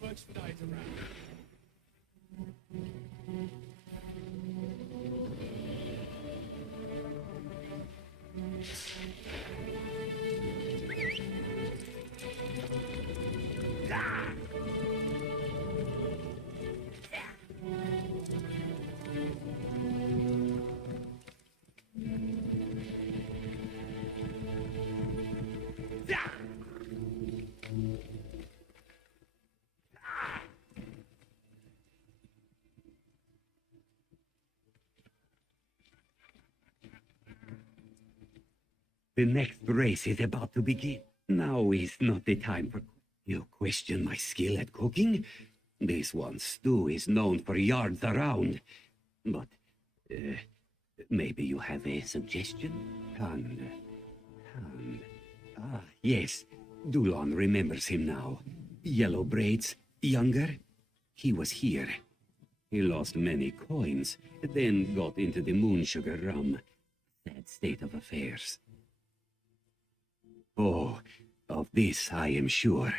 folks died around. The next race is about to begin. Now is not the time for... You question my skill at cooking? This one stew is known for yards around. But, maybe you have a suggestion? Hand. Ah, yes. Dulon remembers him now. Yellow braids, younger. He was here. He lost many coins, then got into the moon sugar rum. Sad state of affairs. Oh, of this I am sure.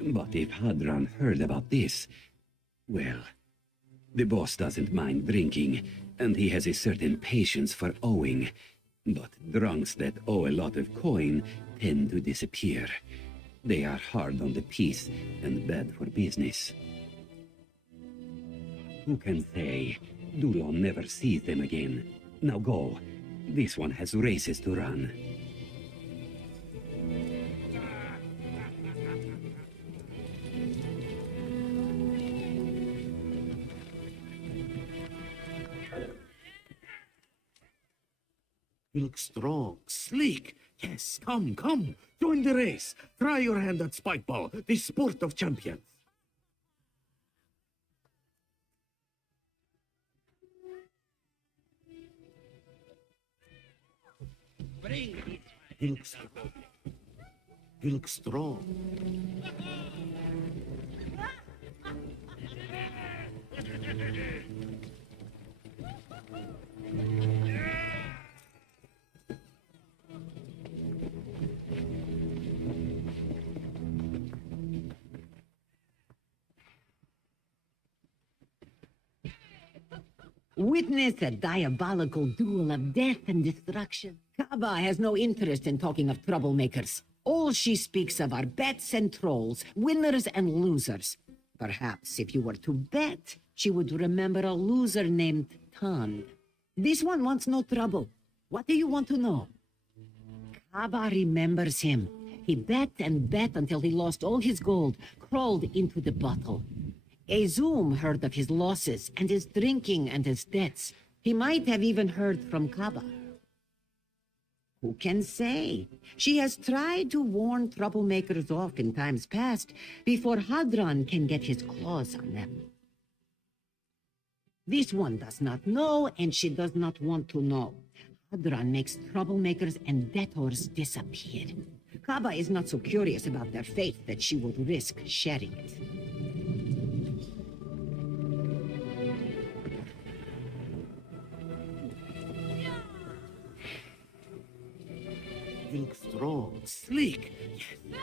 But if Hadron heard about this... Well, the boss doesn't mind drinking, and he has a certain patience for owing. But drunks that owe a lot of coin tend to disappear. They are hard on the piece and bad for business. Who can say? Dulon never sees them again. Now go. This one has races to run. You look strong, sleek. Yes, come, come. Join the race. Try your hand at spikeball, the sport of champions. You look strong. You look strong. Witness a diabolical duel of death and destruction. Kaba has no interest in talking of troublemakers. All she speaks of are bets and trolls, winners and losers. Perhaps if you were to bet, she would remember a loser named Tand. This one wants no trouble. What do you want to know? Kaba remembers him. He bet and bet until he lost all his gold, crawled into the bottle. Azum heard of his losses and his drinking and his debts. He might have even heard from Kaba. Who can say? She has tried to warn troublemakers off in times past before Hadron can get his claws on them. This one does not know, and she does not want to know. Hadron makes troublemakers and debtors disappear. Kaba is not so curious about their fate that she would risk sharing it. You look strong, sleek. Yes.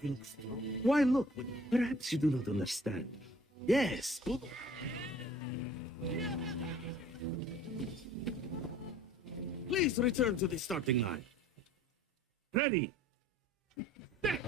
You look strong. Why look? Perhaps you do not understand. Yes. Please return to the starting line. Ready. Set.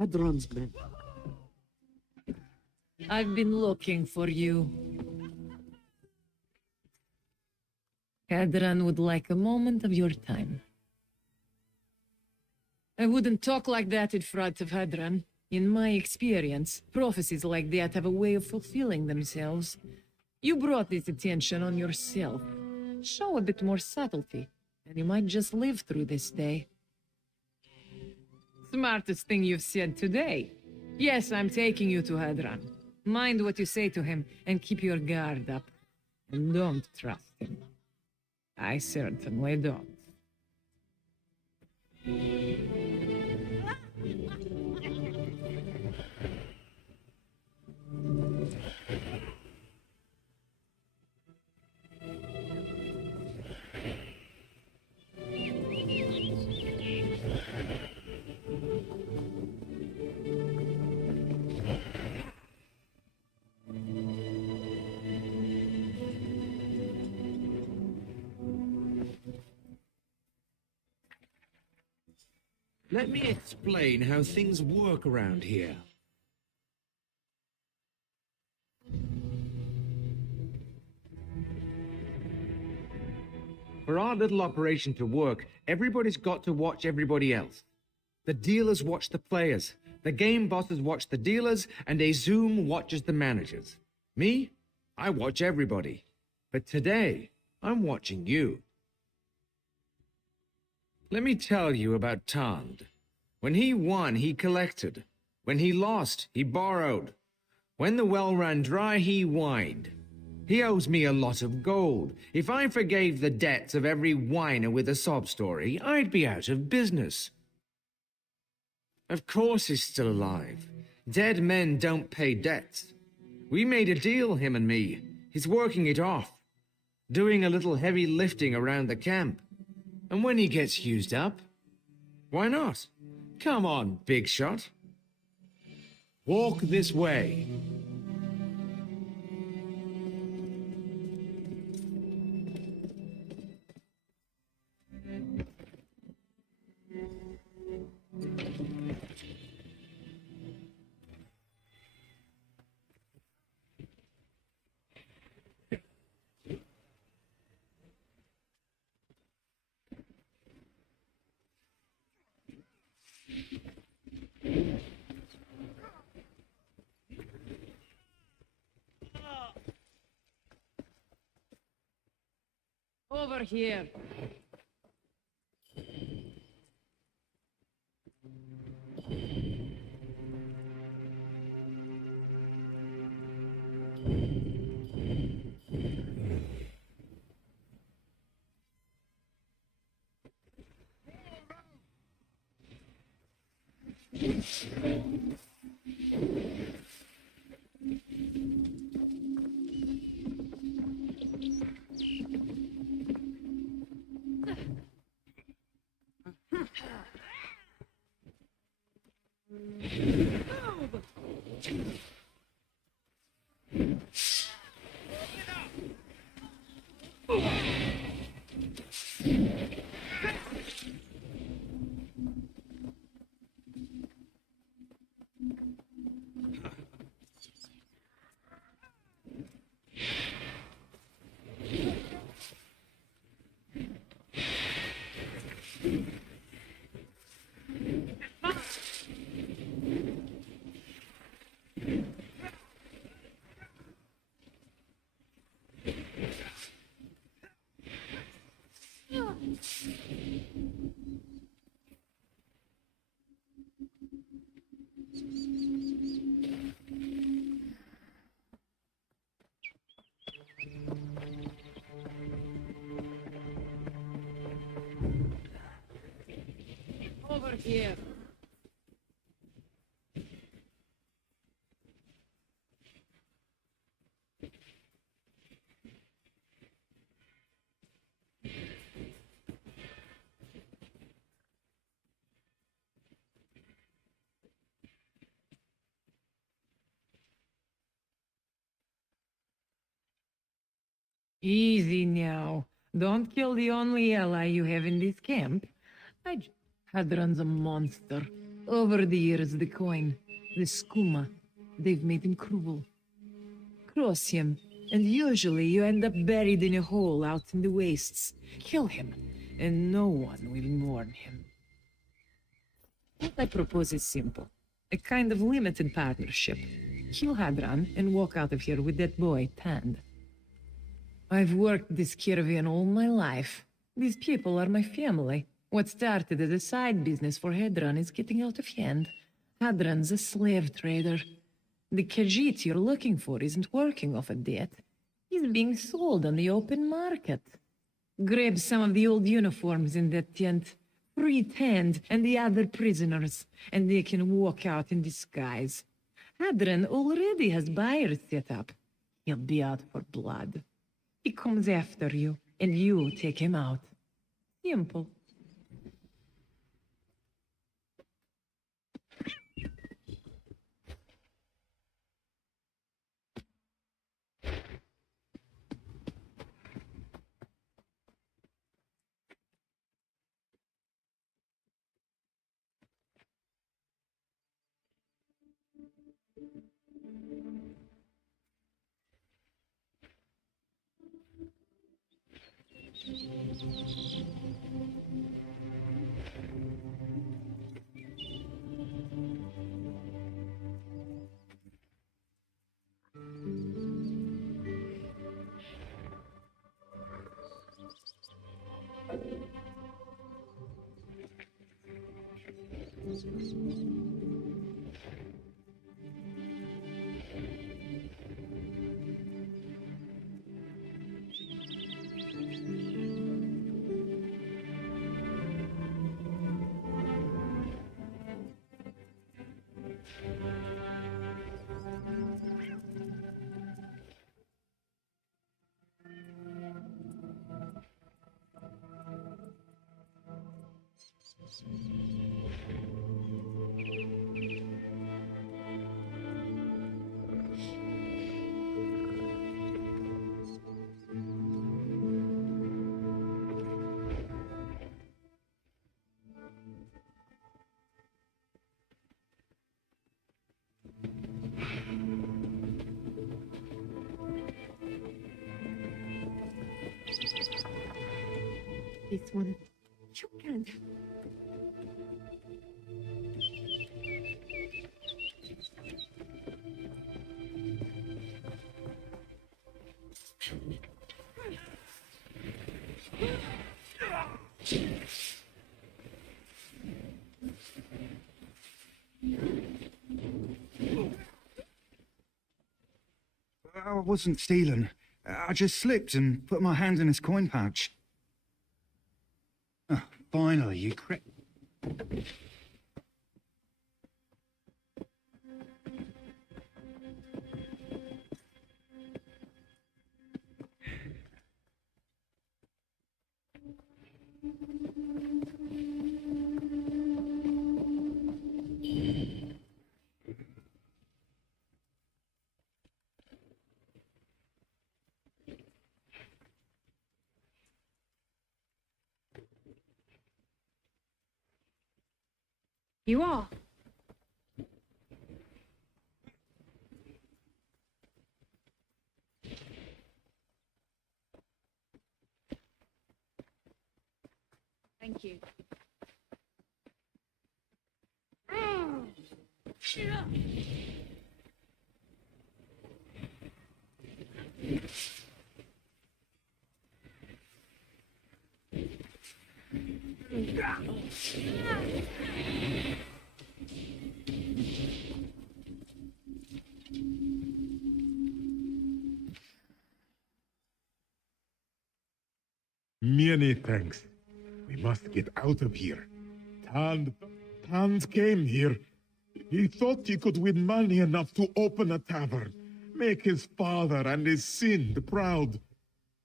Hadron's men. I've been looking for you. Hadron would like a moment of your time. I wouldn't talk like that in front of Hadron. In my experience, prophecies like that have a way of fulfilling themselves. You brought this attention on yourself. Show a bit more subtlety, and you might just live through this day. Smartest thing you've said today. Yes, I'm taking you to Hadron. Mind what you say to him, and keep your guard up. And don't trust him. I certainly don't. Let me explain how things work around here. For our little operation to work, everybody's got to watch everybody else. The dealers watch the players, the game bosses watch the dealers, and a Zoom watches the managers. Me? I watch everybody. But today, I'm watching you. Let me tell you about Tand. When he won, he collected. When he lost, he borrowed. When the well ran dry, he whined. He owes me a lot of gold. If I forgave the debts of every whiner with a sob story, I'd be out of business. Of course he's still alive. Dead men don't pay debts. We made a deal, him and me. He's working it off. Doing a little heavy lifting around the camp. And when he gets used up, why not? Come on, big shot. Walk this way. Over here. Over here. Easy now. Don't kill the only ally you have in this camp. Hadron's a monster. Over the years, the coin, the skooma, they've made him cruel. Cross him, and usually you end up buried in a hole out in the wastes. Kill him, and no one will mourn him. What I propose is simple. A kind of limited partnership. Kill Hadran and walk out of here with that boy, Tand. I've worked this caravan all my life. These people are my family. What started as a side business for Hadran is getting out of hand. Hadran's a slave trader. The Khajiit you're looking for isn't working off a debt. He's being sold on the open market. Grab some of the old uniforms in that tent. Free Tand and the other prisoners, and they can walk out in disguise. Hadran already has buyers set up. He'll be out for blood. He comes after you, and you take him out. Simple. This one. You can't. I wasn't stealing. I just slipped and put my hand in his coin pouch. Oh, finally, you You are. Thank you. Many thanks. We must get out of here. Tand came here. He thought he could win money enough to open a tavern, make his father and his Sind proud.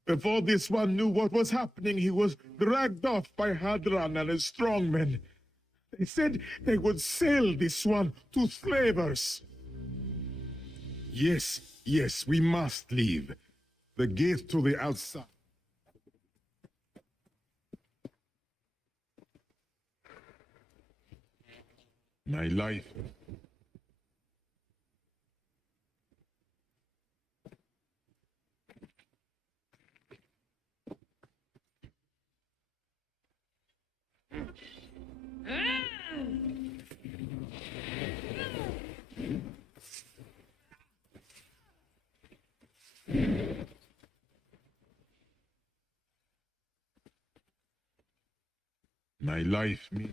Before this one knew what was happening, he was dragged off by Hadran and his strongmen. They said they would sell this one to slavers. Yes, we must leave. The gate to the outside. My life. My life, me.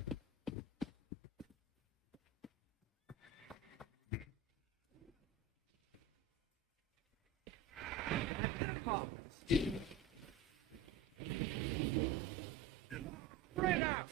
Spread out!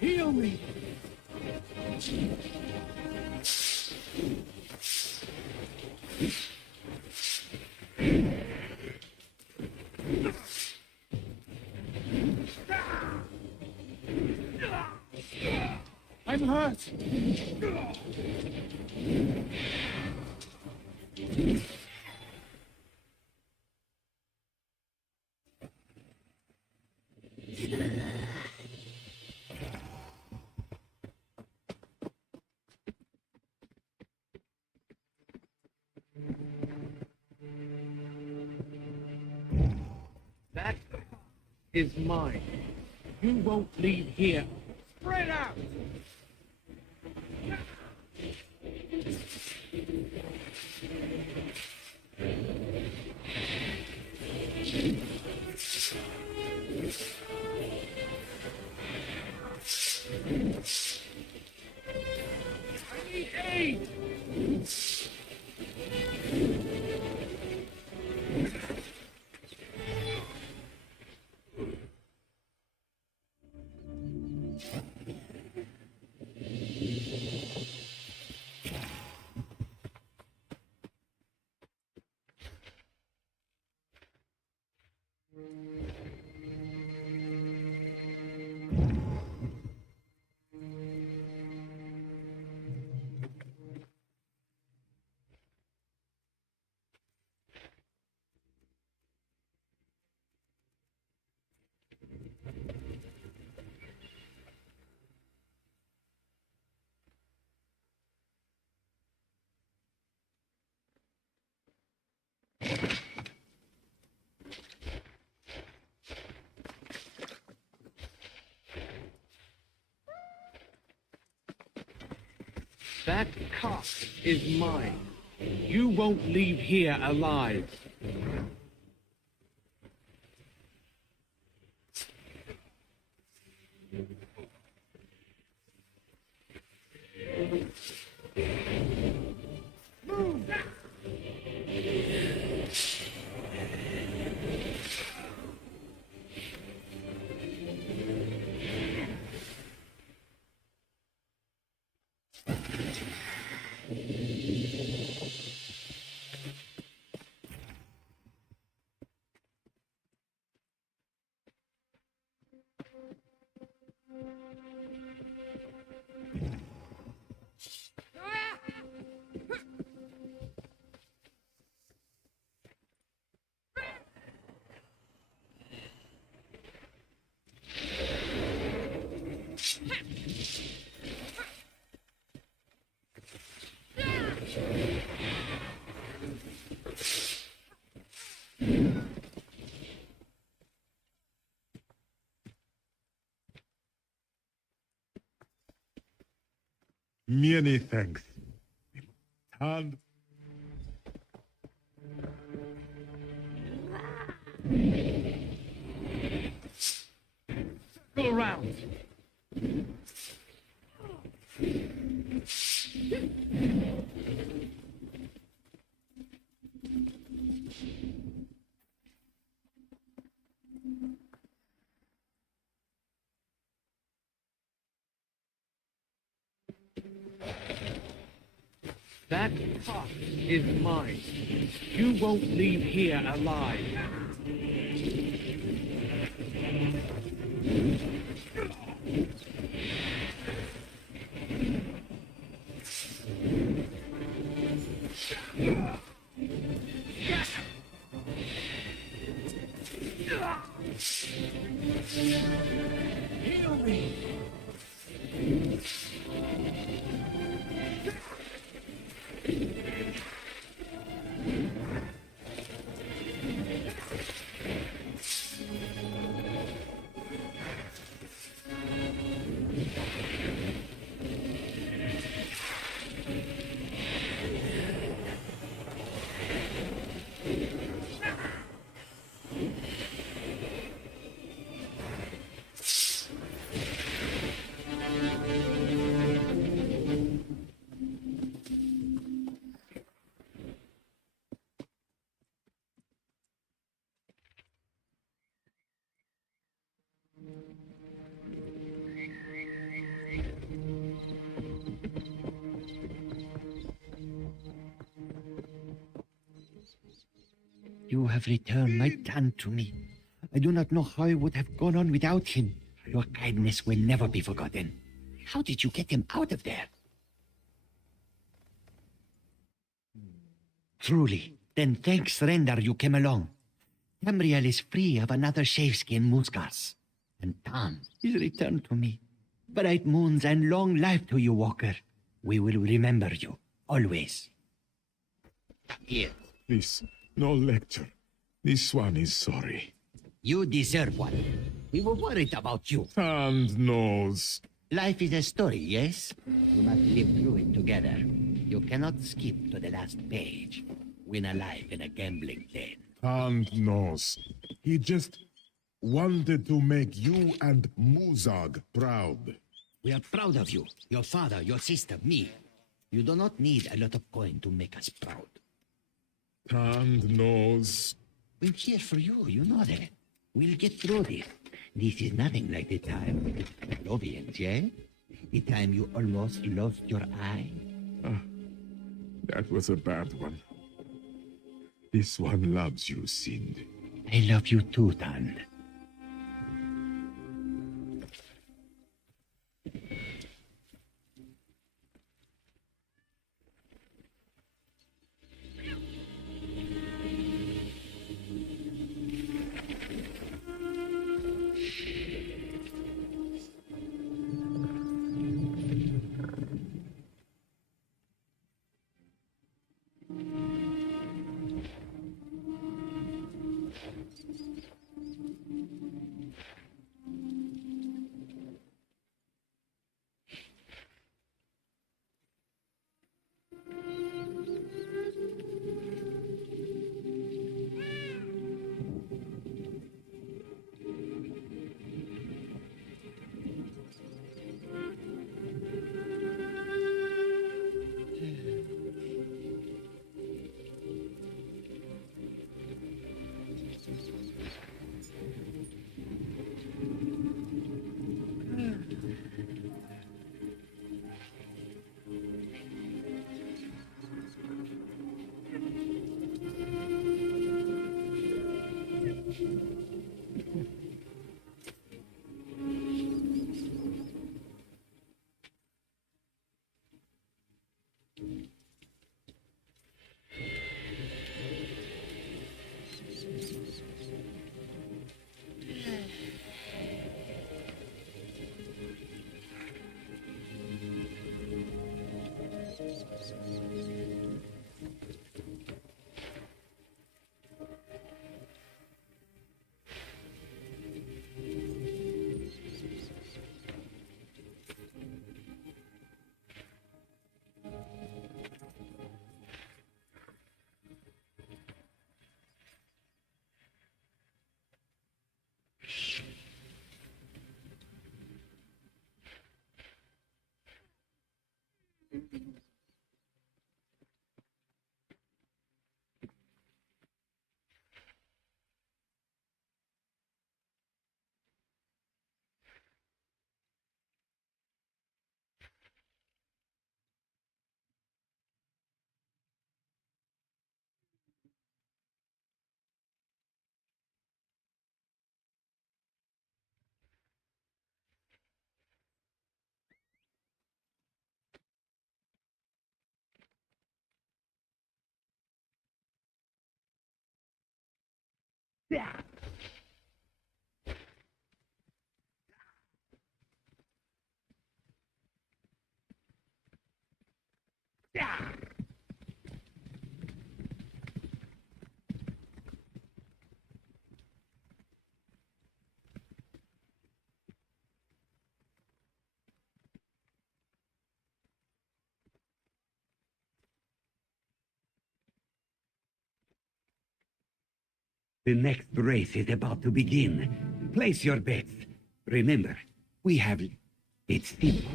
Heal me! I'm hurt! That is mine. You won't leave here. Spread out! I need aid! That cock is mine. You won't leave here alive. Move! Many thanks. And Go around. That cock is mine. You won't leave here alive. You have returned my son to me. I do not know how I would have gone on without him. Your kindness will never be forgotten. How did you get him out of there? Truly, then thanks render you came along. Tamriel is free of another shaveskin Muscars, and Tom is returned to me. Bright moons and long life to you, Walker. We will remember you, always. Here. Please, no lecture. This one is sorry. You deserve one. We were worried about you. And knows. Life is a story, yes? You must live through it together. You cannot skip to the last page. Win alive in a gambling den. And knows. He just wanted to make you and Muzag proud. We are proud of you. Your father, your sister, me. You do not need a lot of coin to make us proud. And knows. We're here for you, you know that. We'll get through this. This is nothing like the time with the Pavlovians, yeah? The time you almost lost your eye. That was a bad one. This one loves you, Sind. I love you too, Tan. The next race is about to begin. Place your bets. Remember, we have... It's simple.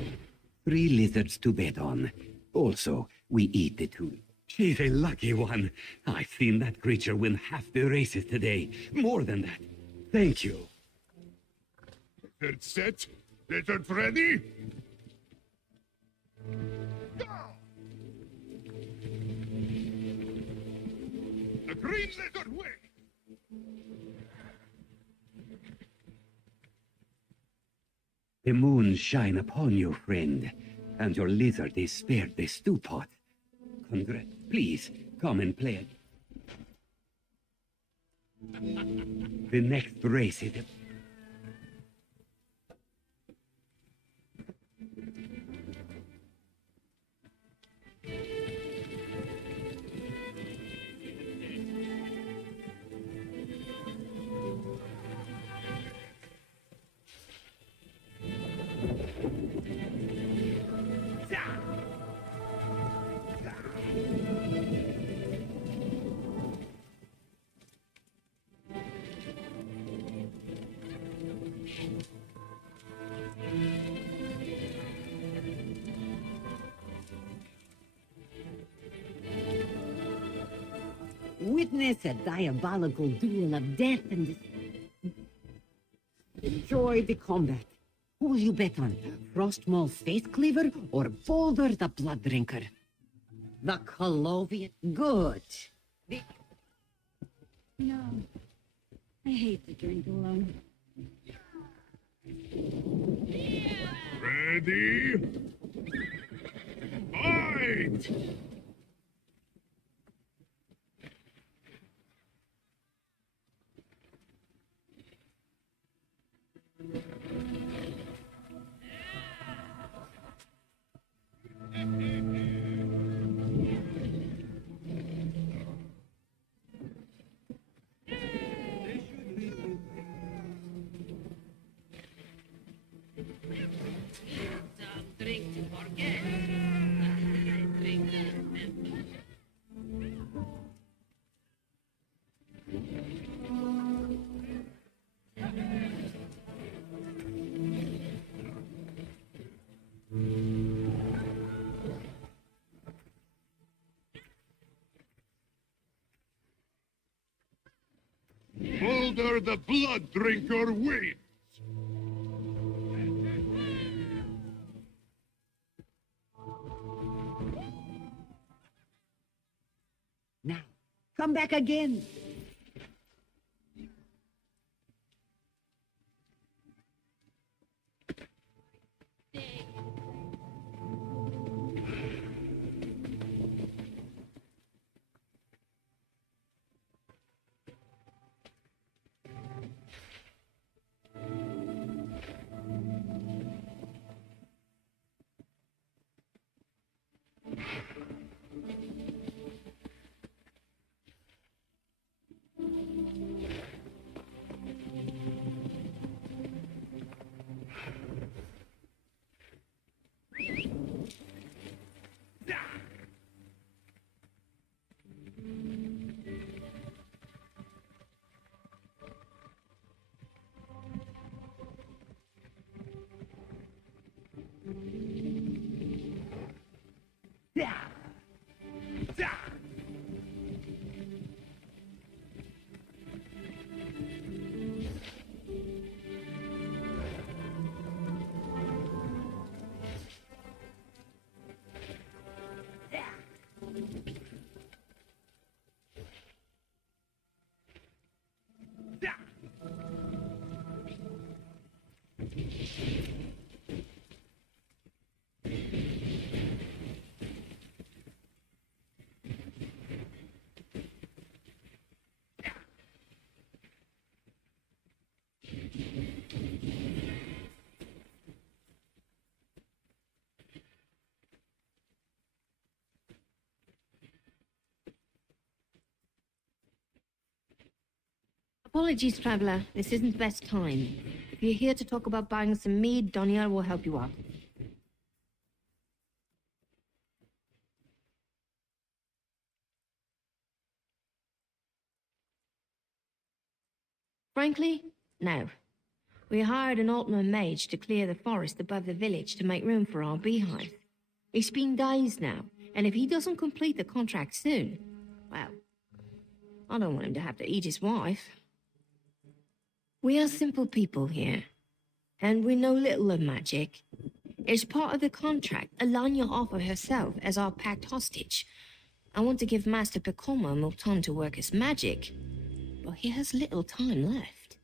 3 lizards to bet on. Also, we eat the 2. She's a lucky one. I've seen that creature win half the races today. More than that. Thank you. Lizard set? Lizard ready? Go! The green lizard wins! The moon shine upon you, friend, and your lizard is spared the stew pot. Please, come and play it. The next race is... Witness a diabolical duel of death and enjoy the combat. Who will you bet on? Frostmaw Face Cleaver or Boulder the Blood Drinker? The Colovian? Good. No. I hate to drink alone. Ready? Fight! Boulder the Blood Drinker wins! Now, come back again. Apologies, traveler. This isn't the best time. If you're here to talk about buying some mead, Donia will help you out. Frankly, no. We hired an Altman mage to clear the forest above the village to make room for our beehive. It's been days now, and if he doesn't complete the contract soon, well, I don't want him to have to eat his wife. We are simple people here, and we know little of magic. As part of the contract, Alanya offered herself as our packed hostage. I want to give Master Picoma more time to work his magic, but he has little time left.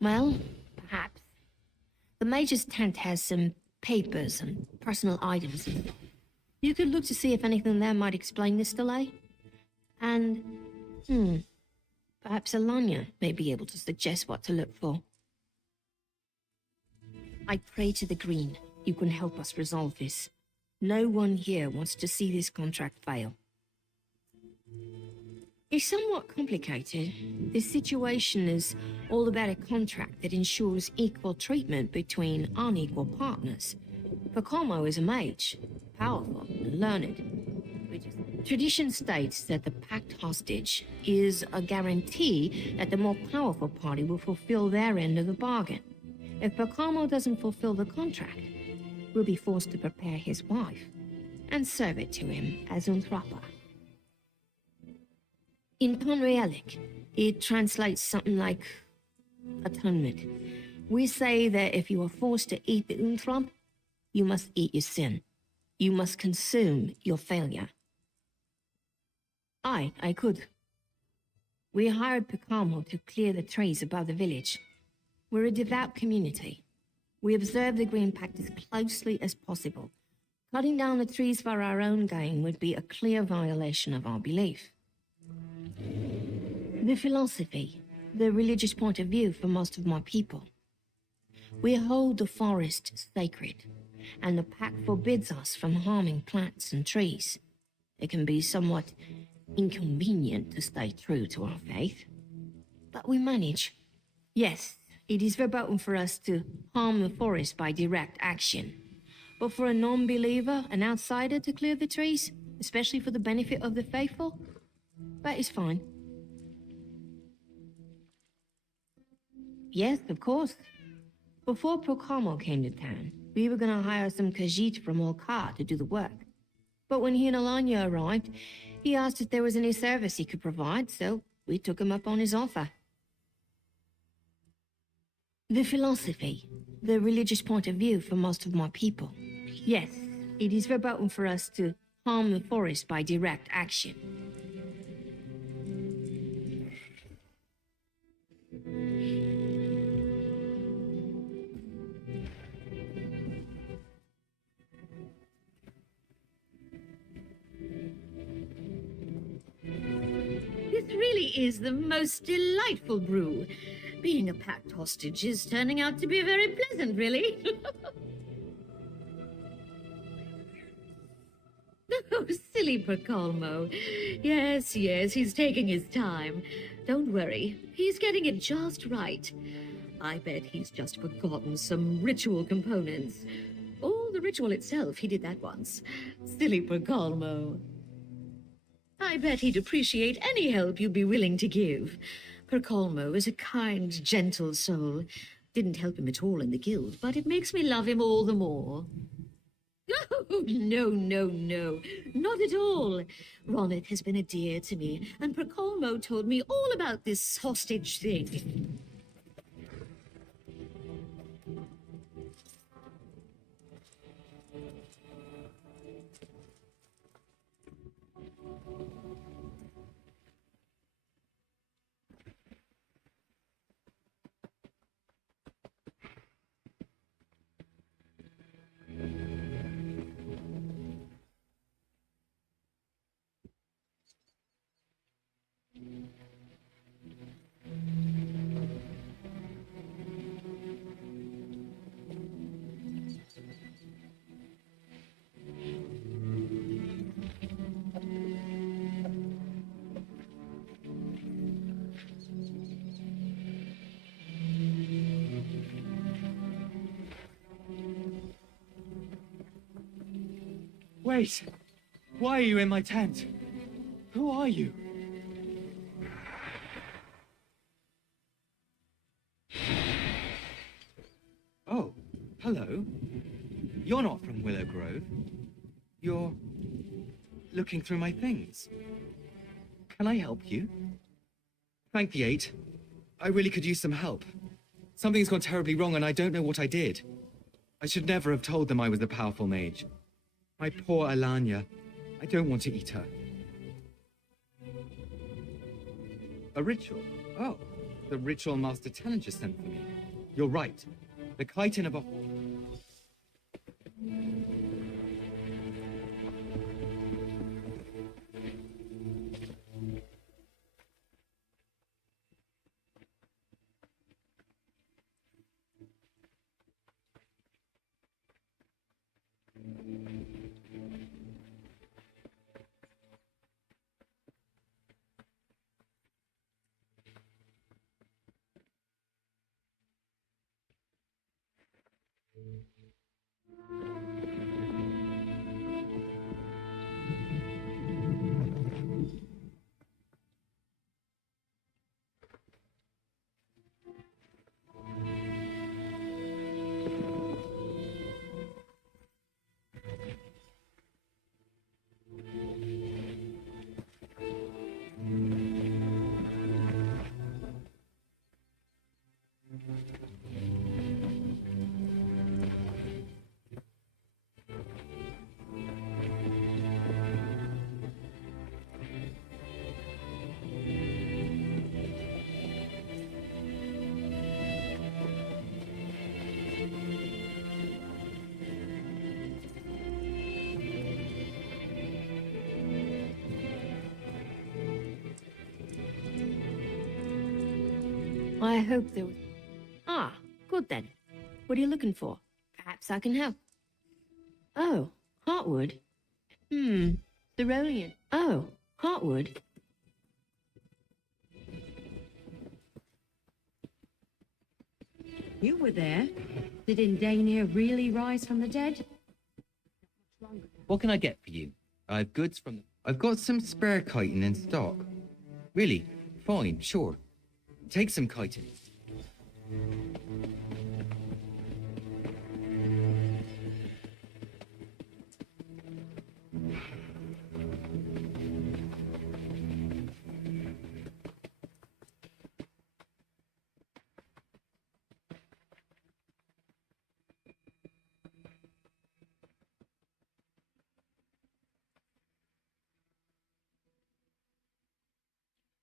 Well, perhaps. The Mage's tent has some papers and personal items. You could look to see if anything there might explain this delay. And, perhaps Alanya may be able to suggest what to look for. I pray to the Green you can help us resolve this. No one here wants to see this contract fail. It's somewhat complicated. This situation is all about a contract that ensures equal treatment between unequal partners. Pacomo is a mage, powerful and learned. Tradition states that the packed hostage is a guarantee that the more powerful party will fulfill their end of the bargain. If Pacomo doesn't fulfill the contract, we'll be forced to prepare his wife and serve it to him as Unthrapa. In Conrealic, it translates something like atonement. We say that if you are forced to eat the Unthrop, you must eat your sin. You must consume your failure. I could. We hired Picamo to clear the trees above the village. We're a devout community. We observe the Green Pact as closely as possible. Cutting down the trees for our own gain would be a clear violation of our belief. The philosophy, the religious point of view for most of my people. We hold the forest sacred, and the pact forbids us from harming plants and trees. It can be somewhat inconvenient to stay true to our faith, but we manage. Yes, it is verboten for us to harm the forest by direct action, but for a non-believer, an outsider to clear the trees, especially for the benefit of the faithful, that is fine. Yes, of course. Before Procamo came to town, we were gonna hire some Khajiit from Olkar to do the work. But when he and Alanya arrived, he asked if there was any service he could provide, so we took him up on his offer. The philosophy, the religious point of view for most of my people. Yes, it is verboten for us to harm the forest by direct action. This really is the most delightful brew. Being a packed hostage is turning out to be very pleasant, really. Oh, silly Percolmo. Yes, he's taking his time. Don't worry, he's getting it just right. I bet he's just forgotten some ritual components. Or the ritual itself, he did that once. Silly Percolmo. I bet he'd appreciate any help you'd be willing to give. Percolmo is a kind, gentle soul. Didn't help him at all in the guild, but it makes me love him all the more. Oh, no. Not at all. Ronit has been a dear to me, and Percolmo told me all about this hostage thing. Wait! Why are you in my tent? Who are you? Oh, hello. You're not from Willow Grove. You're looking through my things. Can I help you? Thank the 8. I really could use some help. Something's gone terribly wrong and I don't know what I did. I should never have told them I was a powerful mage. My poor Alanya. I don't want to eat her. A ritual? Oh, the ritual Master Tellinger sent for me. You're right. The chitin of a... I hope there was... Ah, good then. What are you looking for? Perhaps I can help. Oh, Heartwood? Cerulean. Oh, Heartwood? You were there. Did Indania really rise from the dead? What can I get for you? I have goods from... I've got some spare chitin in stock. Really? Fine, sure. Take some chitin.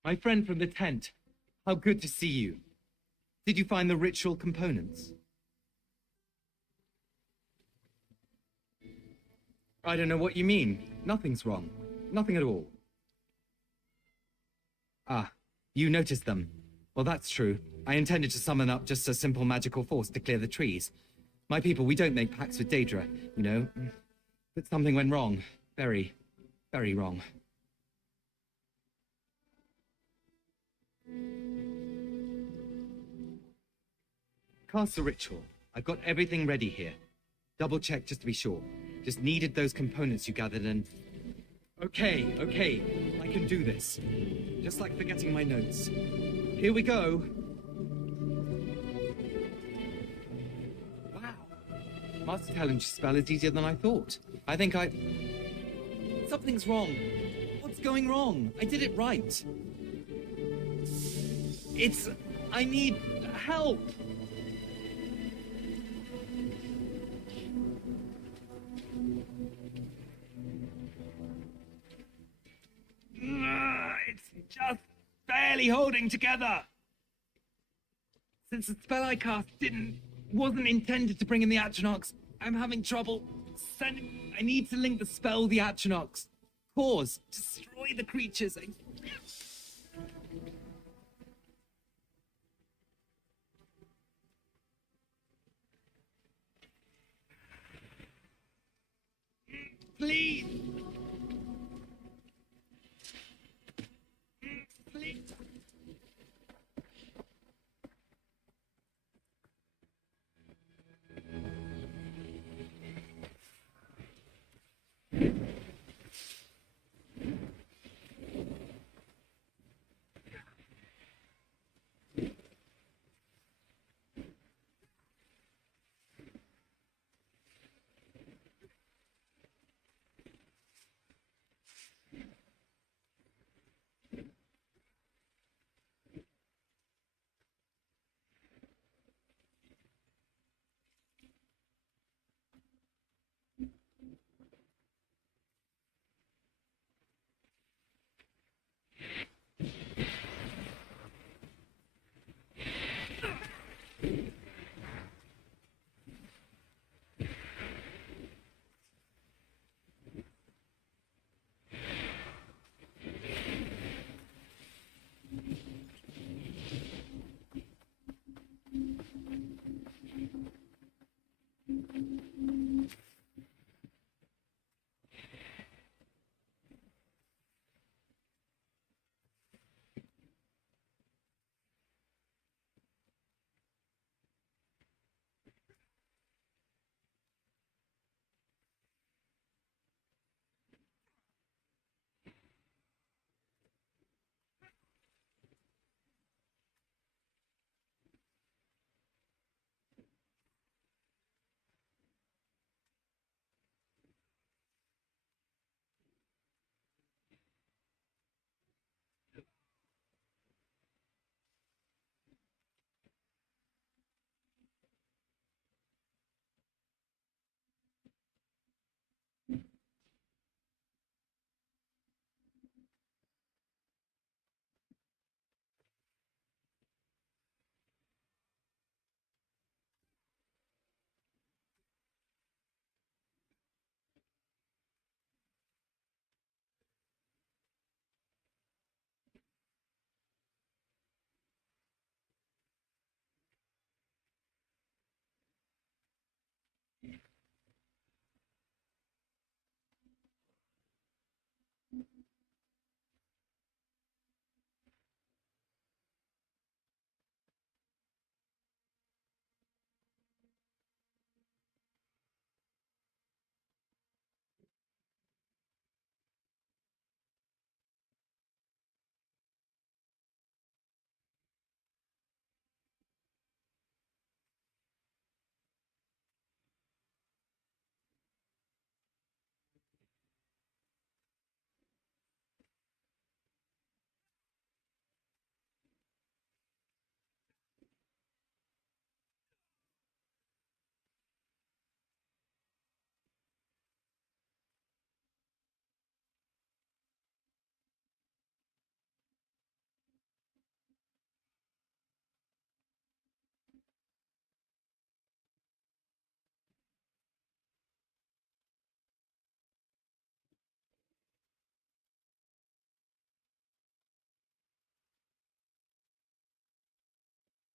My friend from the tent. How good to see you. Did you find the ritual components? I don't know what you mean. Nothing's wrong. Nothing at all. Ah, you noticed them. Well, that's true. I intended to summon up just a simple magical force to clear the trees. My people, we don't make pacts with Daedra, you know. But something went wrong. Very, very wrong. Cast the ritual. I've got everything ready here. Double check just to be sure. Just needed those components you gathered and... Okay, I can do this. Just like forgetting my notes. Here we go. Wow. Master Tellinger's spell is easier than I thought. I think I... Something's wrong. What's going wrong? I did it right. I need help. It's just barely holding together. Since the spell I cast wasn't intended to bring in the Atronachs, I'm having trouble sending... I need to link the spell with the Atronachs. Cause, destroy the creatures. Please. Please.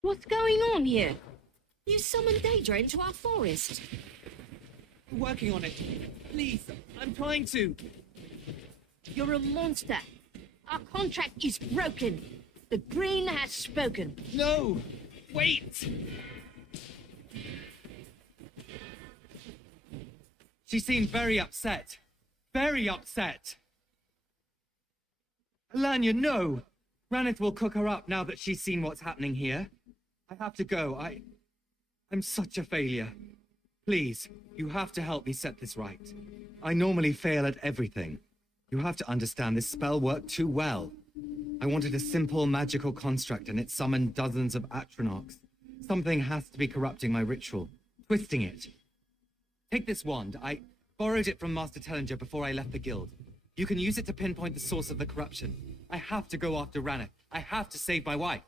What's going on here? You summoned Daedra into our forest. I'm working on it. Please, I'm trying to. You're a monster. Our contract is broken. The Green has spoken. No! Wait! She seemed very upset. Very upset. Alanya, no! Ranith will cook her up now that she's seen what's happening here. I have to go. I'm such a failure. Please, you have to help me set this right. I normally fail at everything. You have to understand this spell worked too well. I wanted a simple magical construct and it summoned dozens of Atronachs. Something has to be corrupting my ritual, twisting it. Take this wand. I borrowed it from Master Tellinger before I left the guild. You can use it to pinpoint the source of the corruption. I have to go after Ranith. I have to save my wife.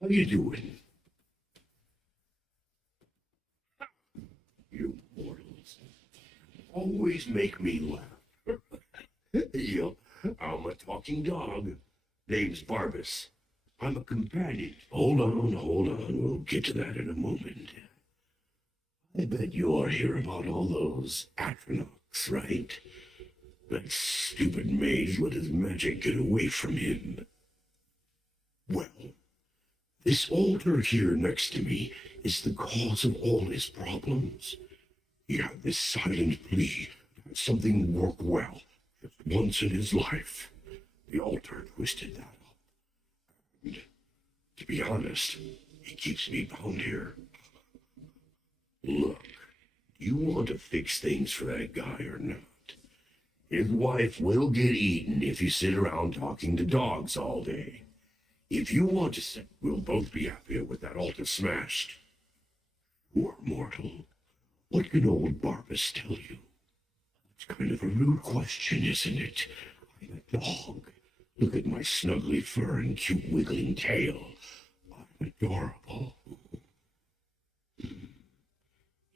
How you doing? You mortals always make me laugh. Yo, I'm a talking dog. Name's Barbas. I'm a companion. Hold on. We'll get to that in a moment. I bet you're here about all those Atronachs, right? That stupid mage let his magic get away from him. Well, this altar here next to me is the cause of all his problems. He had this silent plea that something work well just once in his life. The altar twisted that up. And to be honest, it keeps me bound here. Look, do you want to fix things for that guy or not? His wife will get eaten if you sit around talking to dogs all day. If you want to sit, we'll both be happier with that altar smashed. Poor mortal. What can old Barbas tell you? It's kind of a rude question, isn't it? I'm a dog. Look at my snuggly fur and cute wiggling tail. I'm adorable.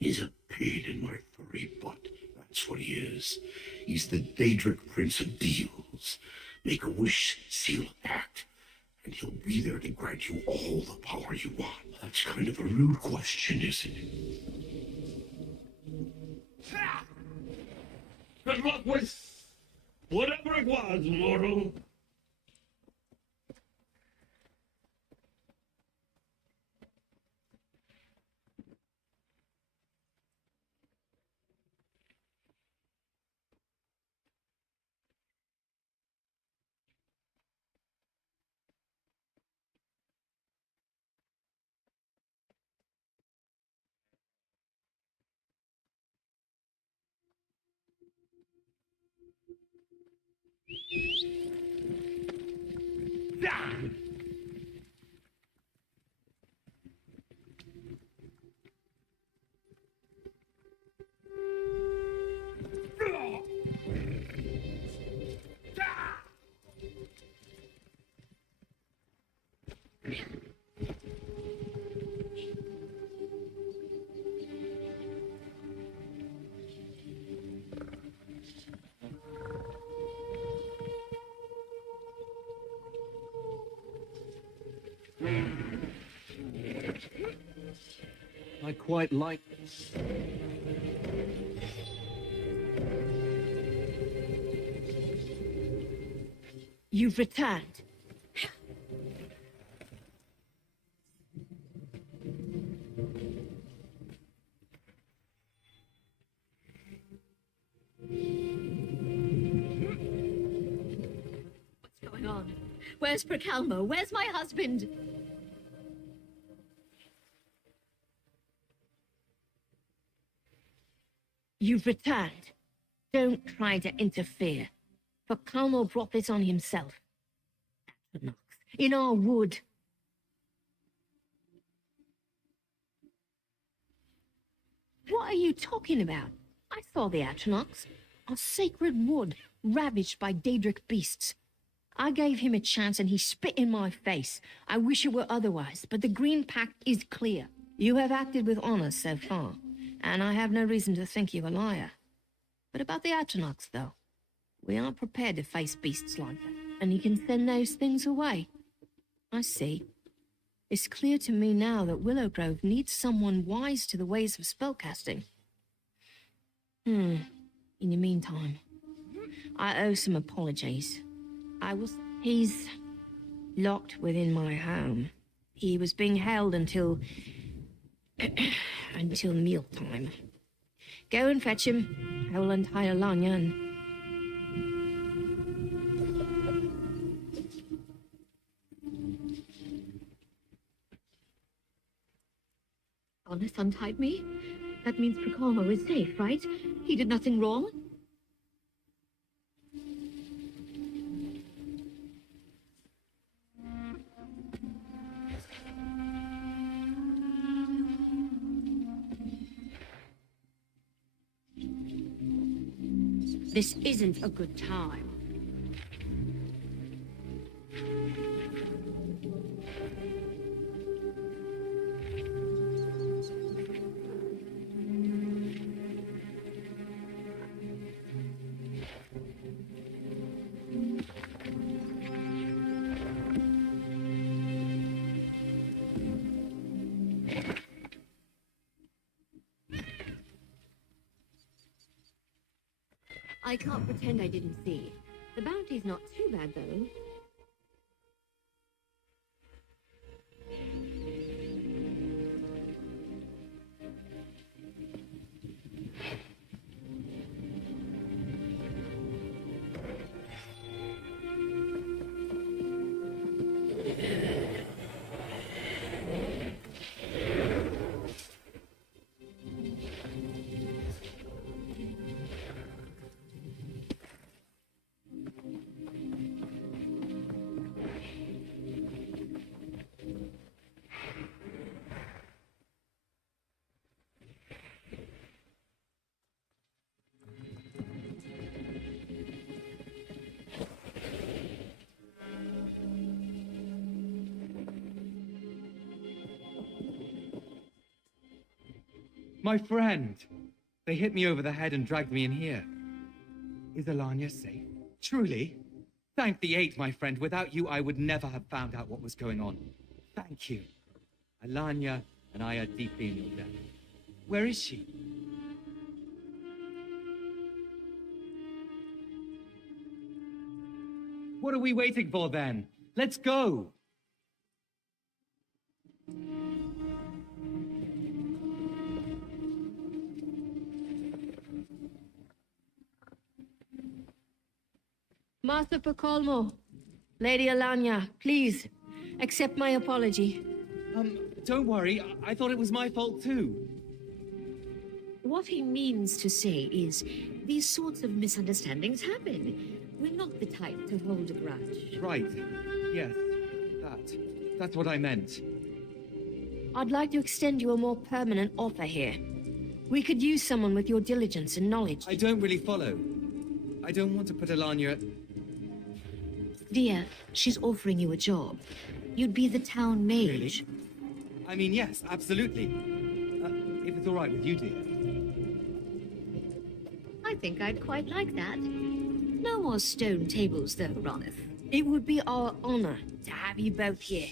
He's a pain in my furry butt. That's what he is. He's the Daedric Prince of Deals. Make a wish, seal a pact, and he'll be there to grant you all the power you want. That's kind of a rude question, isn't it? Good luck with whatever it was, mortal. I quite like this. You've returned. What's going on? Where's Procalmo? Where's my husband? You've returned. Don't try to interfere. For Calmo brought this on himself. In our wood. What are you talking about? I saw the Atronachs. Our sacred wood, ravaged by Daedric beasts. I gave him a chance and he spit in my face. I wish it were otherwise, but the Green Pact is clear. You have acted with honor so far, and I have no reason to think you a liar. But about the Atronachs, though, we aren't prepared to face beasts like that, and you can send those things away. I see. It's clear to me now that Willow Grove needs someone wise to the ways of spellcasting. In the meantime, I owe some apologies. He's locked within my home. He was being held until mealtime. Go and fetch him. I will untie Alanya and... Honest untied me? That means Procalmo is safe, right? He did nothing wrong? This isn't a good time. I can't pretend I didn't see. The bounty's not too bad, though. My friend! They hit me over the head and dragged me in here. Is Alanya safe? Truly? Thank the eight, my friend. Without you, I would never have found out what was going on. Thank you. Alanya and I are deeply in your debt. Where is she? What are we waiting for, then? Let's go! Master Procalmo, Lady Alanya, please, accept my apology. Don't worry. I thought it was my fault, too. What he means to say is, these sorts of misunderstandings happen. We're not the type to hold a grudge. Right. Yes. That's what I meant. I'd like to extend you a more permanent offer here. We could use someone with your diligence and knowledge. I don't really follow. I don't want to put Alanya at... Dear, she's offering you a job. You'd be the town mage. Really? I mean, yes, absolutely. If it's all right with you, dear. I think I'd quite like that. No more stone tables, though, Ronith. It would be our honor to have you both here.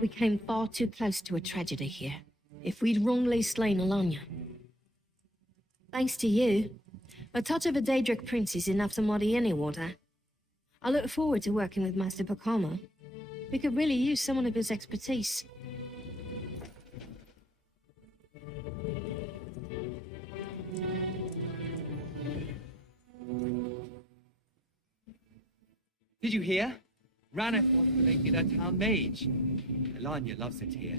We came far too close to a tragedy here. If we'd wrongly slain Alanya. Thanks to you, a touch of a Daedric prince is enough to muddy any water. I look forward to working with Master Pakama. We could really use someone of his expertise. Did you hear? Raneth wants to make it a town mage. Elanya loves it here.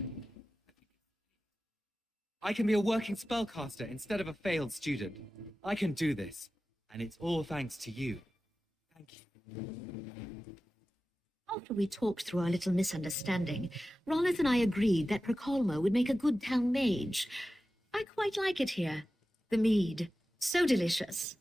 I can be a working spellcaster instead of a failed student. I can do this, and it's all thanks to you. Thank you. After we talked through our little misunderstanding, Ronith and I agreed that Procolmo would make a good town mage. I quite like it here. The mead. So delicious.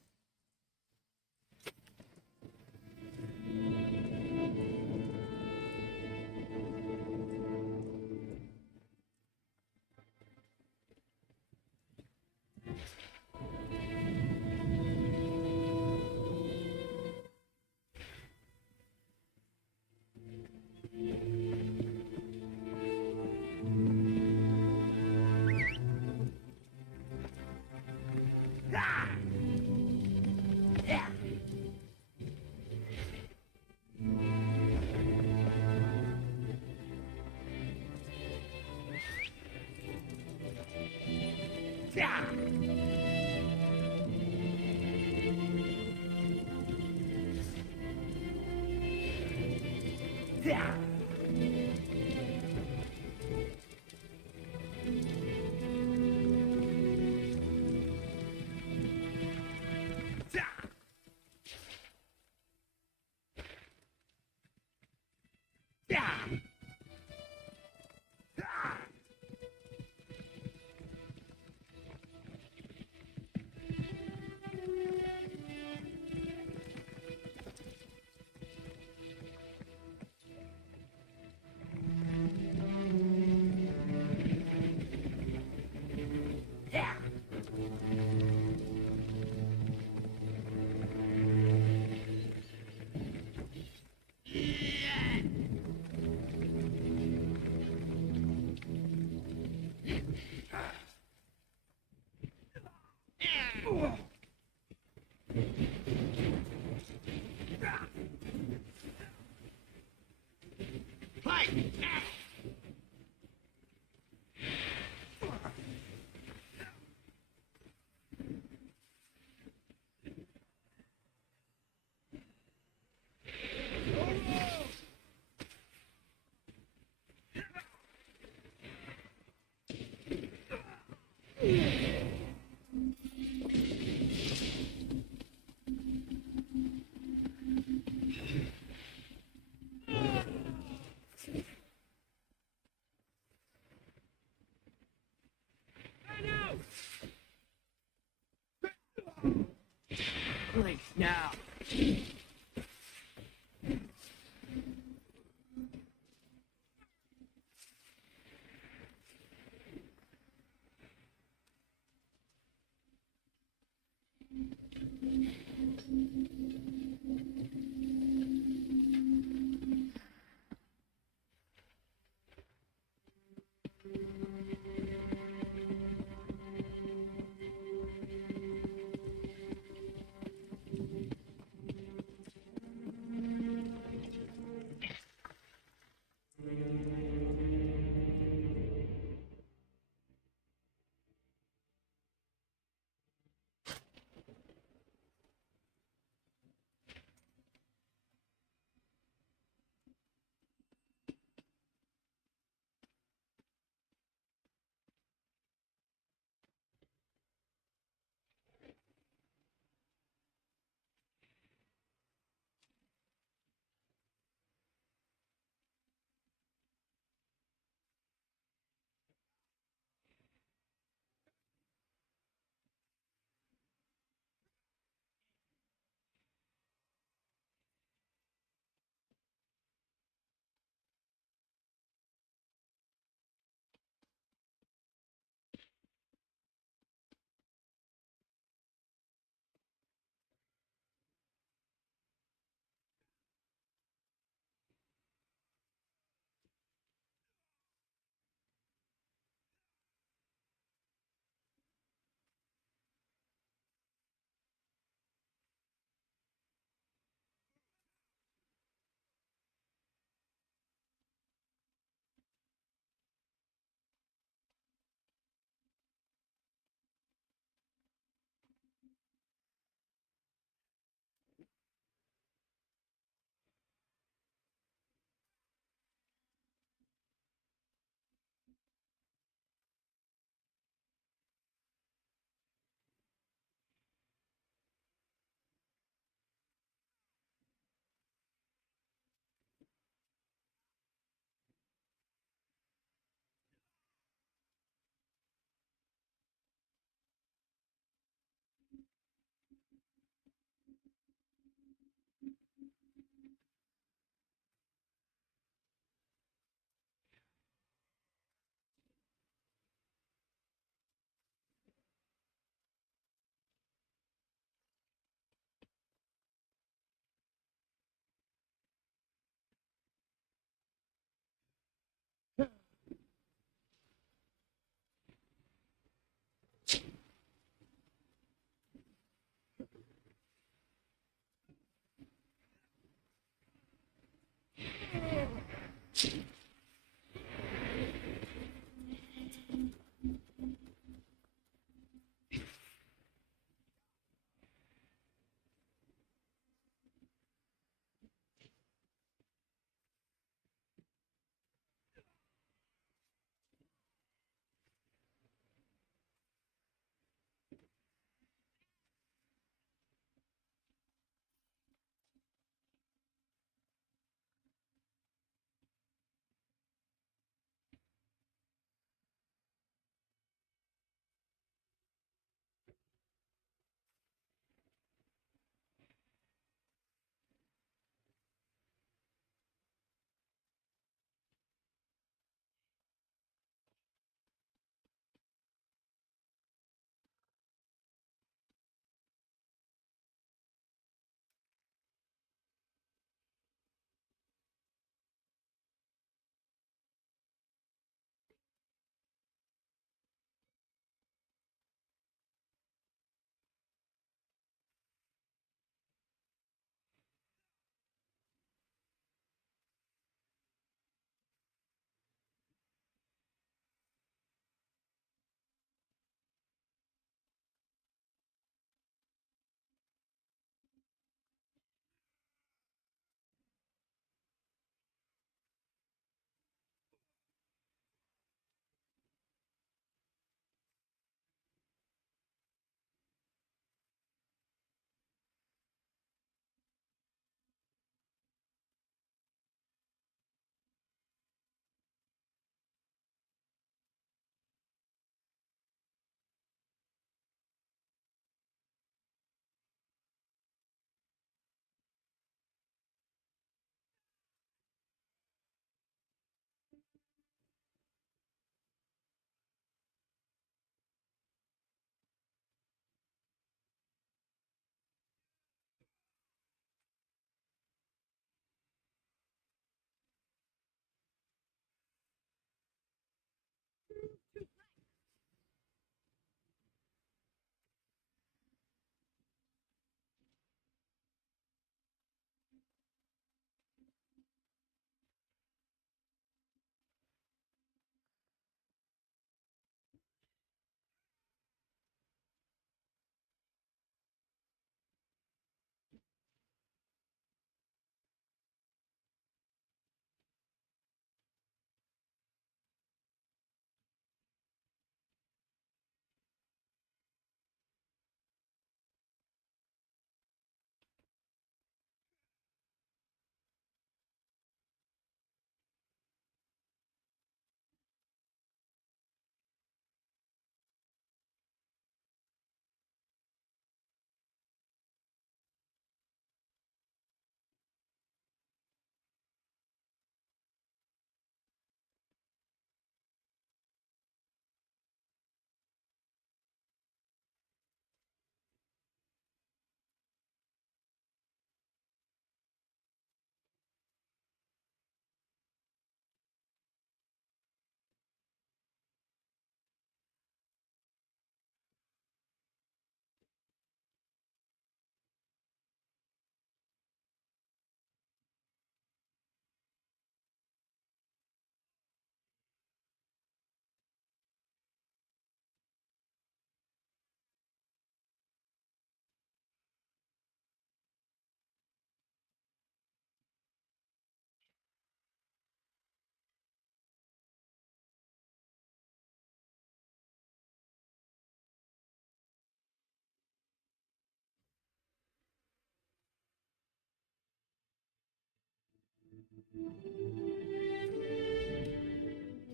Right now.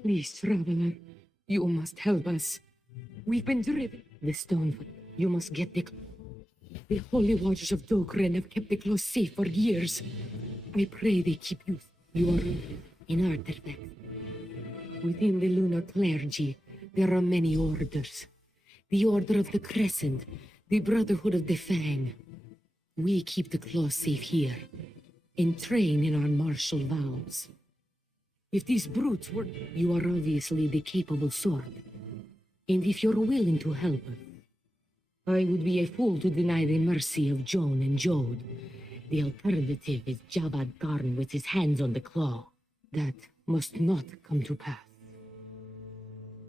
Please, traveler, you must help us. We've been driven. The Stonefalls. You must get the Holy Watchers of Dokren have kept the claw safe for years. I pray they keep you. You are in artifacts. Within the lunar clergy, there are many orders. The Order of the Crescent, the Brotherhood of the Fang. We keep the claw safe here, and train in our martial vows. If these brutes were... You are obviously the capable sword. And if you're willing to help us, I would be a fool to deny the mercy of Joan and Jode. The alternative is Javad Karn with his hands on the claw. That must not come to pass.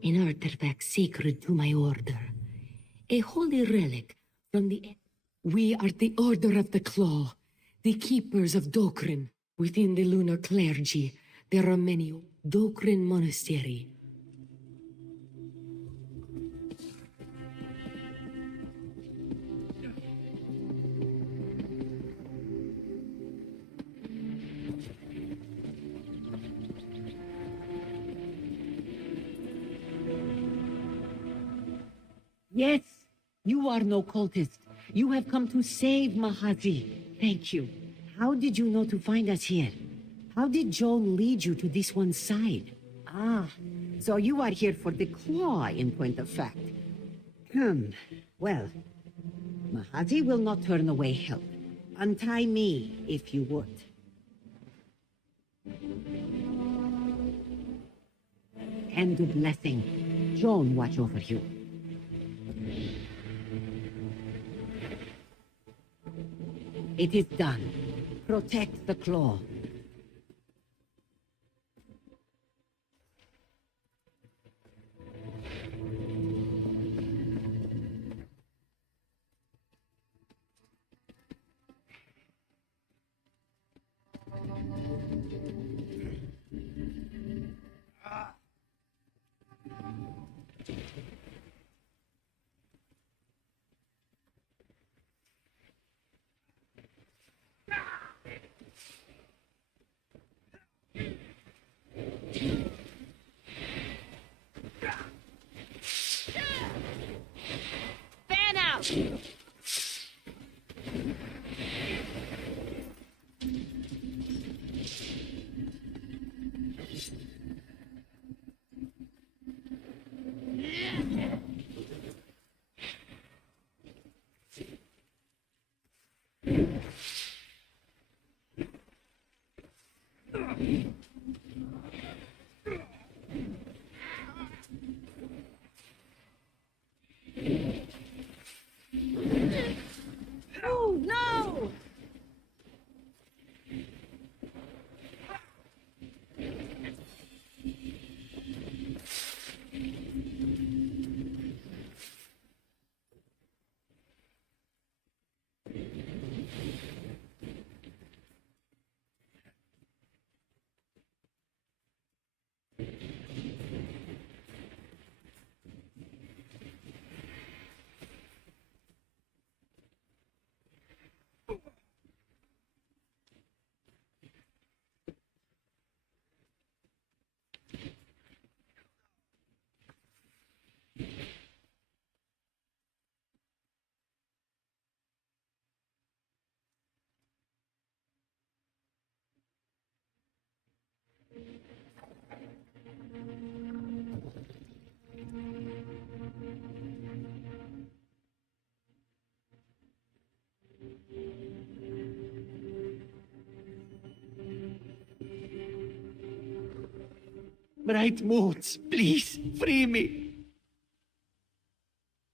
An artifact sacred to my order. A holy relic from the... We are the Order of the Claw, the keepers of Dokren. Within the lunar clergy, there are many. Dokren Monastery. Yes, you are no cultist. You have come to save Mahazi. Thank you. How did you know to find us here? How did Joan lead you to this one side? Ah, so you are here for the claw, in point of fact. Well, Mahazi will not turn away help. Untie me, if you would. And the blessing. Joan watch over you. It is done. Protect the claw. Fan out! Oh, no! Bright moons, please, free me.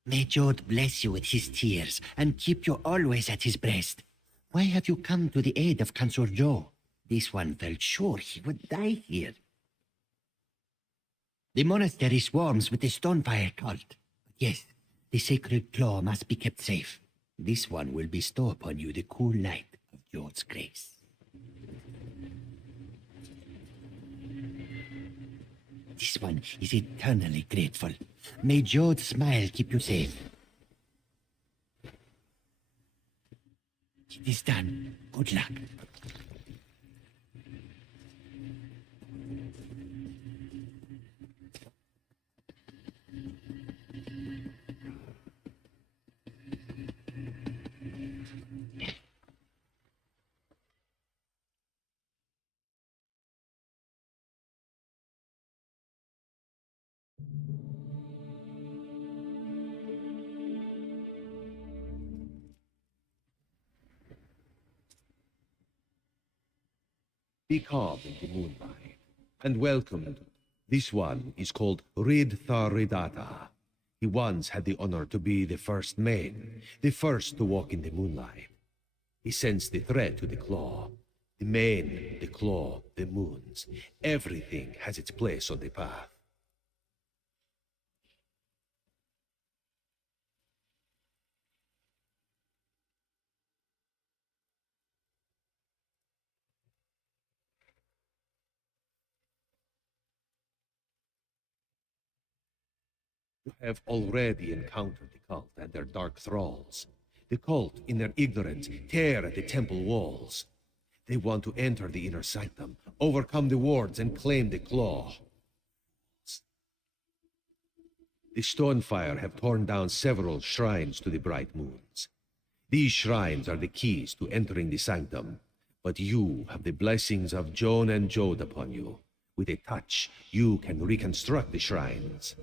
May Jode bless you with his tears and keep you always at his breast. Why have you come to the aid of Consort Joe? This one felt sure he would die here. The monastery swarms with the Stonefire cult. Yes, the sacred claw must be kept safe. This one will bestow upon you the cool light of Jode's grace. This one is eternally grateful. May Jode's smile keep you safe. It is done. Good luck. Be calm in the moonlight, and welcomed. This one is called Ridtharidata. He once had the honor to be the first man, the first to walk in the moonlight. He sensed the threat to the claw. The mane, the claw, the moons. Everything has its place on the path. You have already encountered the cult and their dark thralls. The cult, in their ignorance, tear at the temple walls. They want to enter the inner sanctum, overcome the wards, and claim the claw. The Stonefire have torn down several shrines to the bright moons. These shrines are the keys to entering the sanctum, but you have the blessings of Joan and Jode upon you. With a touch, you can reconstruct the shrines.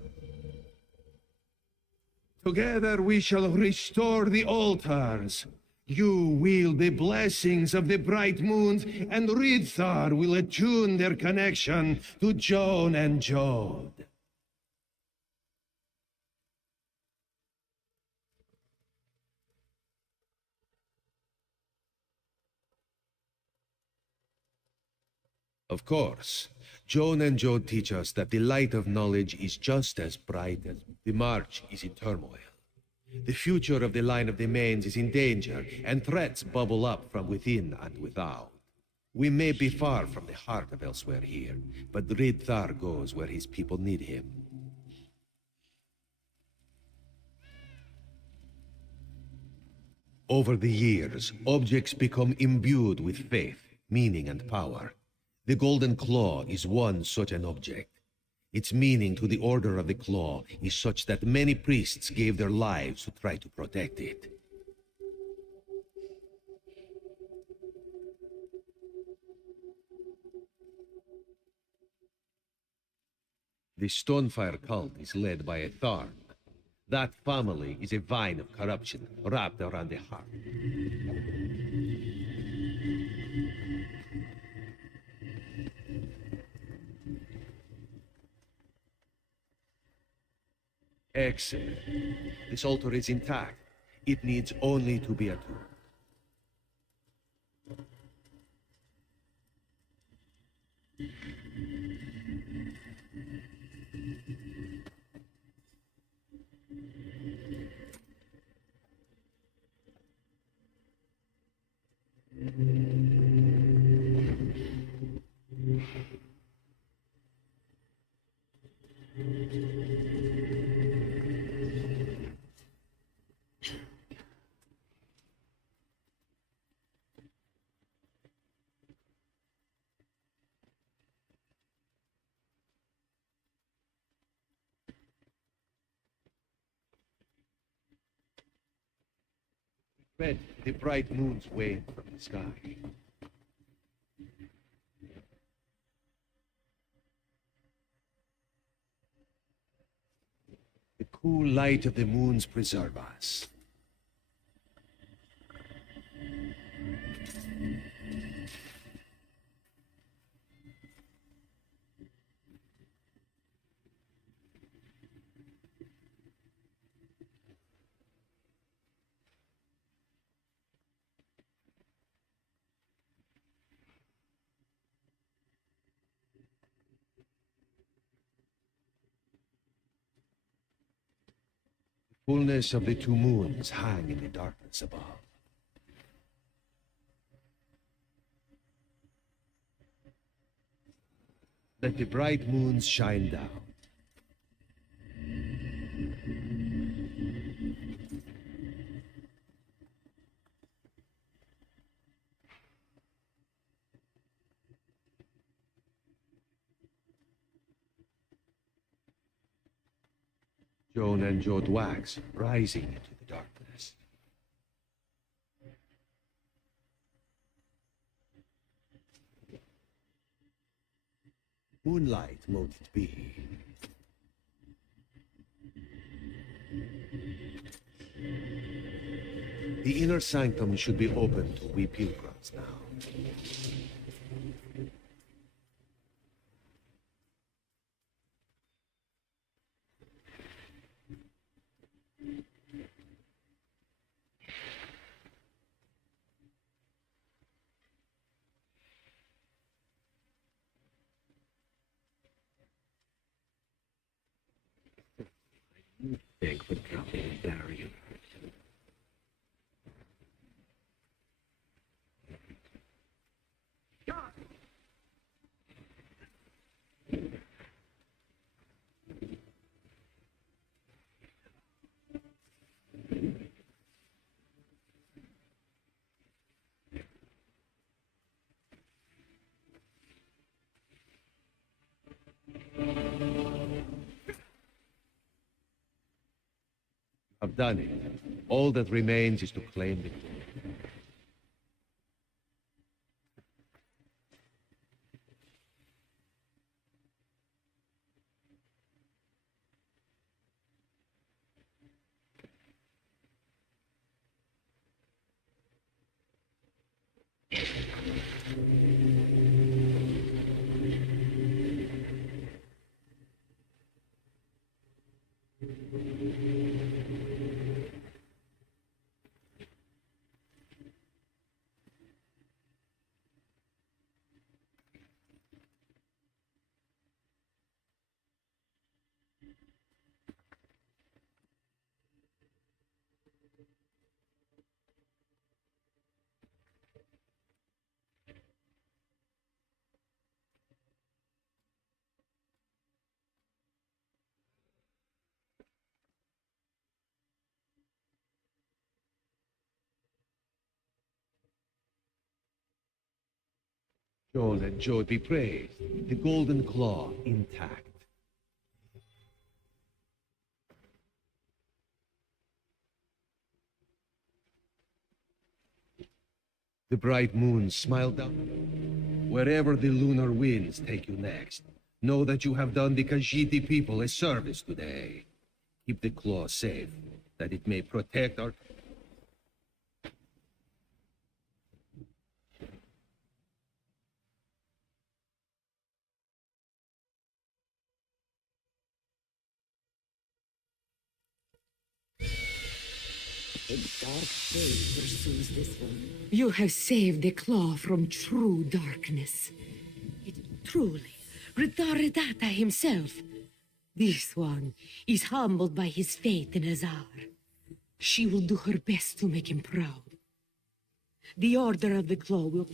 Together we shall restore the altars. You wield the blessings of the bright moons, and Ridthar will attune their connection to Joan and Jode. Of course, Joan and Jode teach us that the light of knowledge is just as bright as the march is in turmoil. The future of the line of the Mains is in danger, and threats bubble up from within and without. We may be far from the heart of elsewhere here, but Ridthar goes where his people need him. Over the years, objects become imbued with faith, meaning, and power. The Golden Claw is one such an object. Its meaning to the Order of the Claw is such that many priests gave their lives to try to protect it. The Stonefire cult is led by a thorn. That family is a vine of corruption wrapped around the heart. Excellent. This altar is intact. It needs only to be attuned. Red, the bright moons wane from the sky. The cool light of the moons preserve us. The fullness of the two moons hang in the darkness above. Let the bright moons shine down. Joan and Jode wax, rising into the darkness. Moonlight mote it be. The inner sanctum should be open to we pilgrims now. Beg for dropping a barrier. I've done it. All that remains is to claim the Joel and Joe be praised. The golden claw intact. The bright moon smiled down. Wherever the lunar winds take you next, know that you have done the Khajiit people a service today. Keep the claw safe, that it may protect our... A dark fate pursues this one. You have saved the claw from true darkness. It truly Riddaridata himself. This one is humbled by his faith in Azar. She will do her best to make him proud. The Order of the Claw will...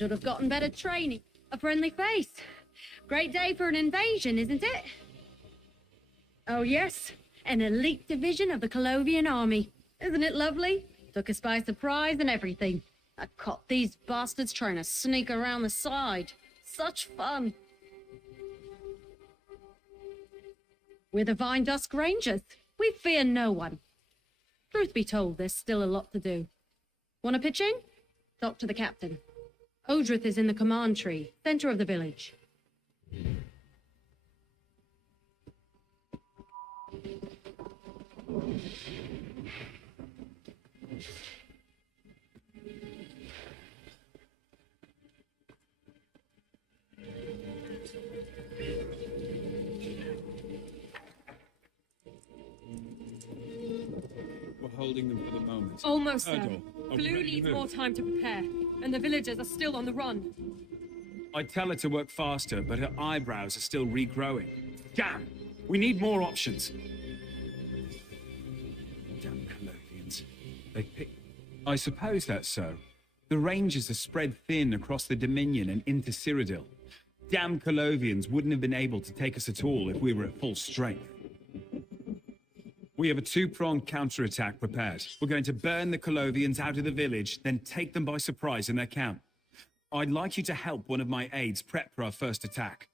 Should have gotten better training. A friendly face. Great day for an invasion, isn't it? Oh yes, an elite division of the Colovian army. Isn't it lovely? Took us by surprise and everything. I caught these bastards trying to sneak around the side. Such fun. We're the Vine Dusk Rangers. We fear no one. Truth be told, there's still a lot to do. Want to pitch in? Talk to the captain. Odrith is in the command tree, center of the village. We're holding them for the moment. Almost there. Erdal, are we Glue ready to needs move? more time to prepare, and the villagers are still on the run. I tell her to work faster, but her eyebrows are still regrowing. Damn! We need more options. Damn Colovians. They pick... I suppose that's so. The Rangers are spread thin across the Dominion and into Cyrodiil. Damn Colovians wouldn't have been able to take us at all if we were at full strength. We have a two-pronged counterattack prepared. We're going to burn the Colovians out of the village, then take them by surprise in their camp. I'd like you to help one of my aides prep for our first attack.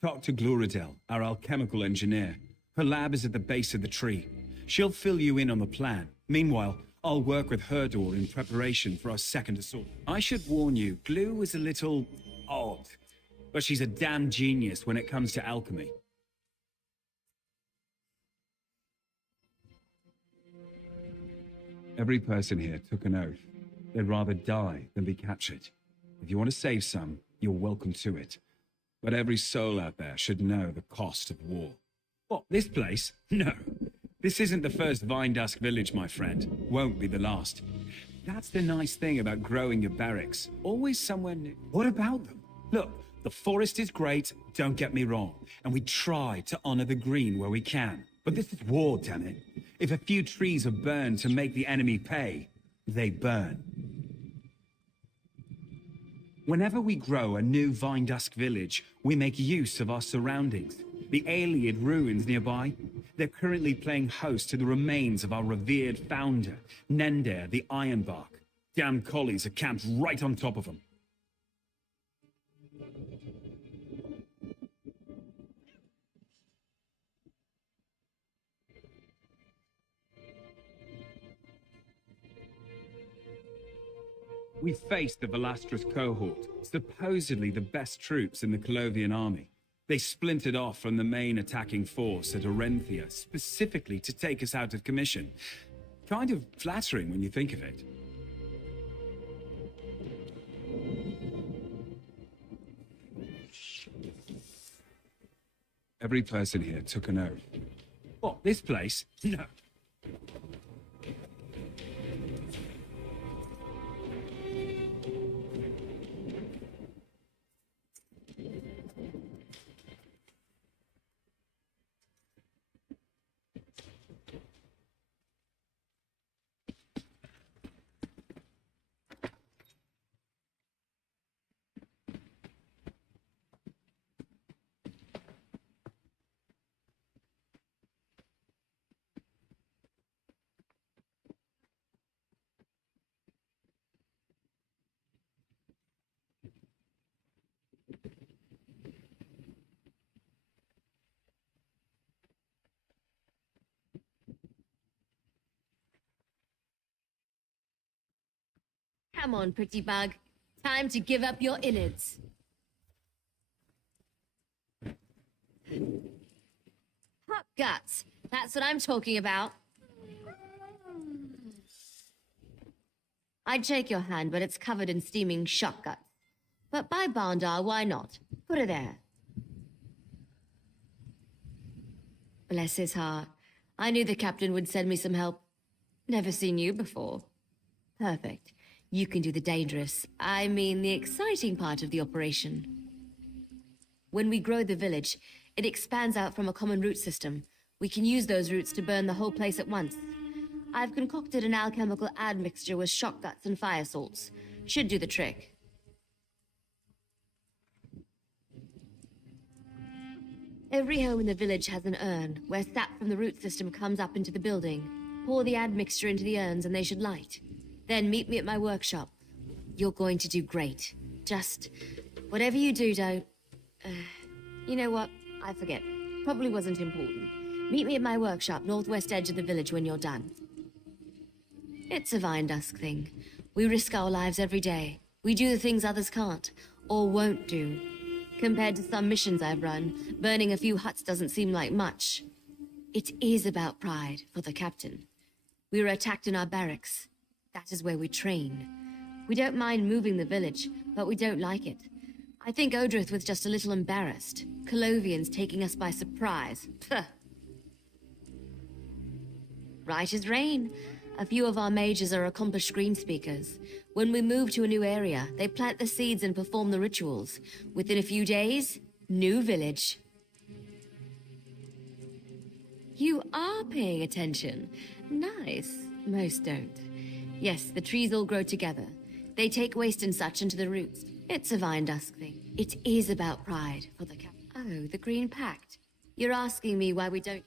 Talk to Auridon, our alchemical engineer. Her lab is at the base of the tree. She'll fill you in on the plan. Meanwhile, I'll work with Erdal in preparation for our second assault. I should warn you, Glue is a little odd, but she's a damn genius when it comes to alchemy. Every person here took an oath. They'd rather die than be captured. If you want to save some, you're welcome to it. But every soul out there should know the cost of war. What, this place? No. This isn't the first Vine Dusk village, my friend. Won't be the last. That's the nice thing about growing your barracks. Always somewhere new. What about them? Look, the forest is great, don't get me wrong. And we try to honor the green where we can. But this is war, damn it. If a few trees are burned to make the enemy pay, they burn. Whenever we grow a new Vine Dusk village, we make use of our surroundings. The Aeliad ruins nearby, they're currently playing host to the remains of our revered founder, Nender the Ironbark. Damn collies are camped right on top of them. We faced the Velastris cohort, supposedly the best troops in the Colovian army. They splintered off from the main attacking force at Orenthia, specifically to take us out of commission. Kind of flattering when you think of it. Every person here took an oath. What, this place? No. Come on, pretty bug. Time to give up your innards. Hot guts. That's what I'm talking about. I'd shake your hand, but it's covered in steaming shock guts. But by Bandar, why not? Put her there. Bless his heart. I knew the captain would send me some help. Never seen you before. Perfect. You can do the dangerous, I mean the exciting part of the operation. When we grow the village, it expands out from a common root system. We can use those roots to burn the whole place at once. I've concocted an alchemical admixture with shock guts and fire salts. Should do the trick. Every home in the village has an urn, where sap from the root system comes up into the building. Pour the admixture into the urns and they should light. Then meet me at my workshop. You're going to do great. Just, whatever you do, don't... you know what? I forget. Probably wasn't important. Meet me at my workshop, northwest edge of the village when you're done. It's a Vine Dusk thing. We risk our lives every day. We do the things others can't, or won't do. Compared to some missions I've run, burning a few huts doesn't seem like much. It is about pride for the captain. We were attacked in our barracks. That is where we train. We don't mind moving the village, but we don't like it. I think Odrith was just a little embarrassed. Colovians taking us by surprise. Puh. Right as rain. A few of our mages are accomplished green speakers. When we move to a new area, they plant the seeds and perform the rituals. Within a few days, new village. You are paying attention. Nice. Most don't. Yes, the trees all grow together. They take waste and such into the roots. It's a Vine Dusk thing. It is about pride for the Oh, the Green Pact. You're asking me why we don't...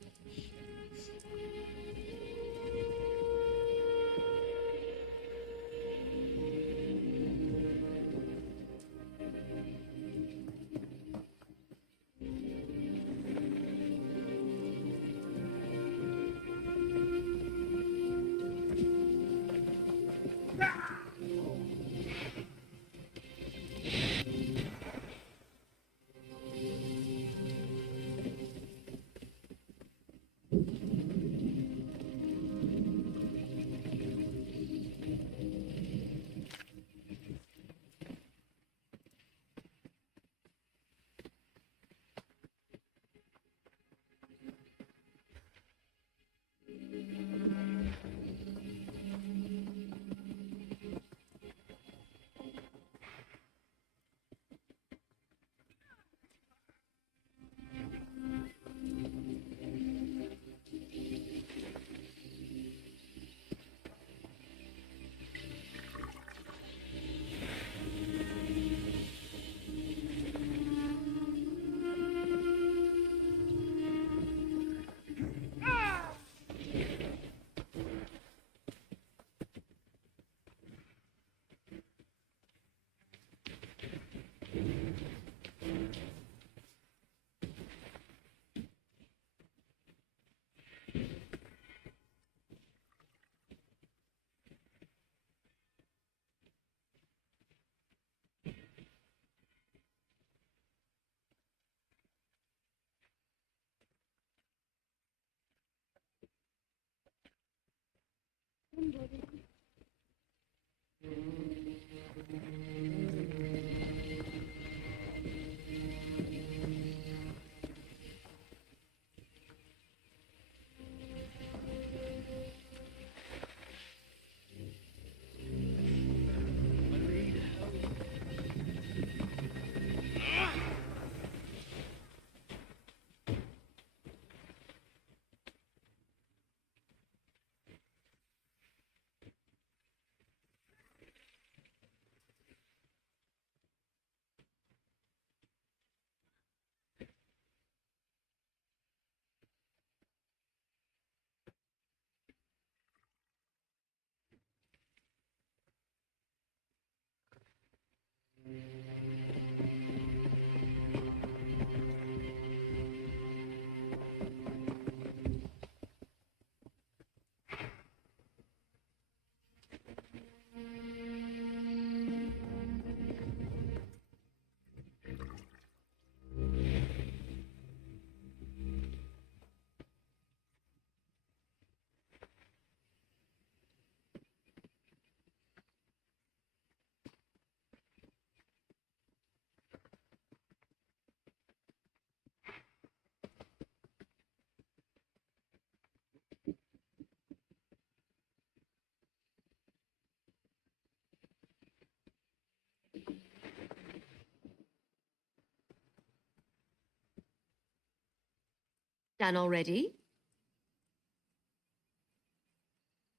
Done already?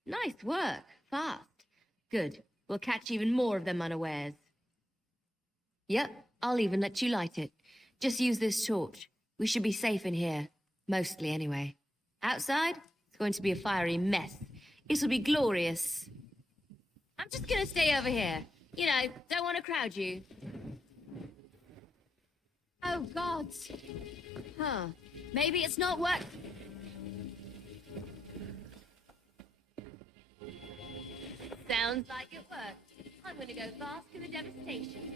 Nice work. Fast. Good. We'll catch even more of them unawares. Yep, I'll even let you light it. Just use this torch. We should be safe in here. Mostly, anyway. Outside, it's going to be a fiery mess. It'll be glorious. I'm just gonna stay over here. You know, don't want to crowd you. Oh, gods. Huh. Maybe it's not work. Sounds like it worked. I'm gonna go fast to the devastation.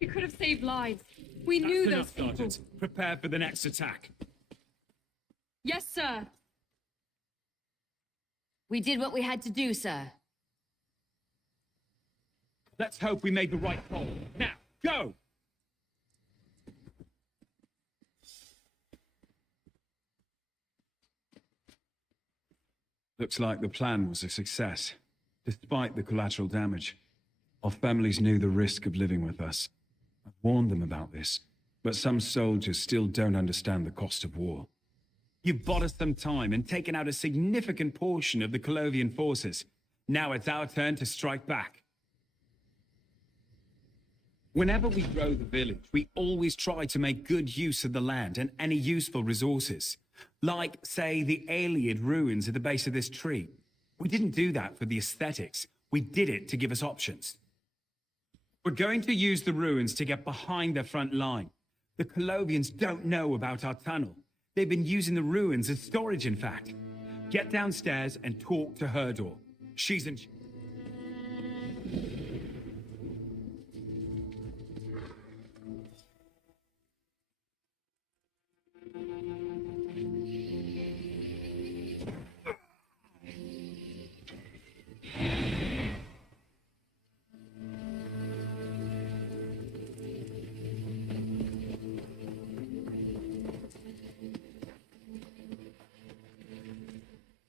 We could have saved lives. We knew those enough, people. Sergeant. Prepare for the next attack. Yes, sir. We did what we had to do, sir. Let's hope we made the right call. Now, go! Looks like the plan was a success, despite the collateral damage. Our families knew the risk of living with us. I warned them about this. But some soldiers still don't understand the cost of war. You've bought us some time and taken out a significant portion of the Colovian forces. Now it's our turn to strike back. Whenever we grow the village, we always try to make good use of the land and any useful resources. Like, say, the Aeliad ruins at the base of this tree. We didn't do that for the aesthetics. We did it to give us options. We're going to use the ruins to get behind their front line. The Colovians don't know about our tunnel. They've been using the ruins as storage, in fact. Get downstairs and talk to Herdor. She's in...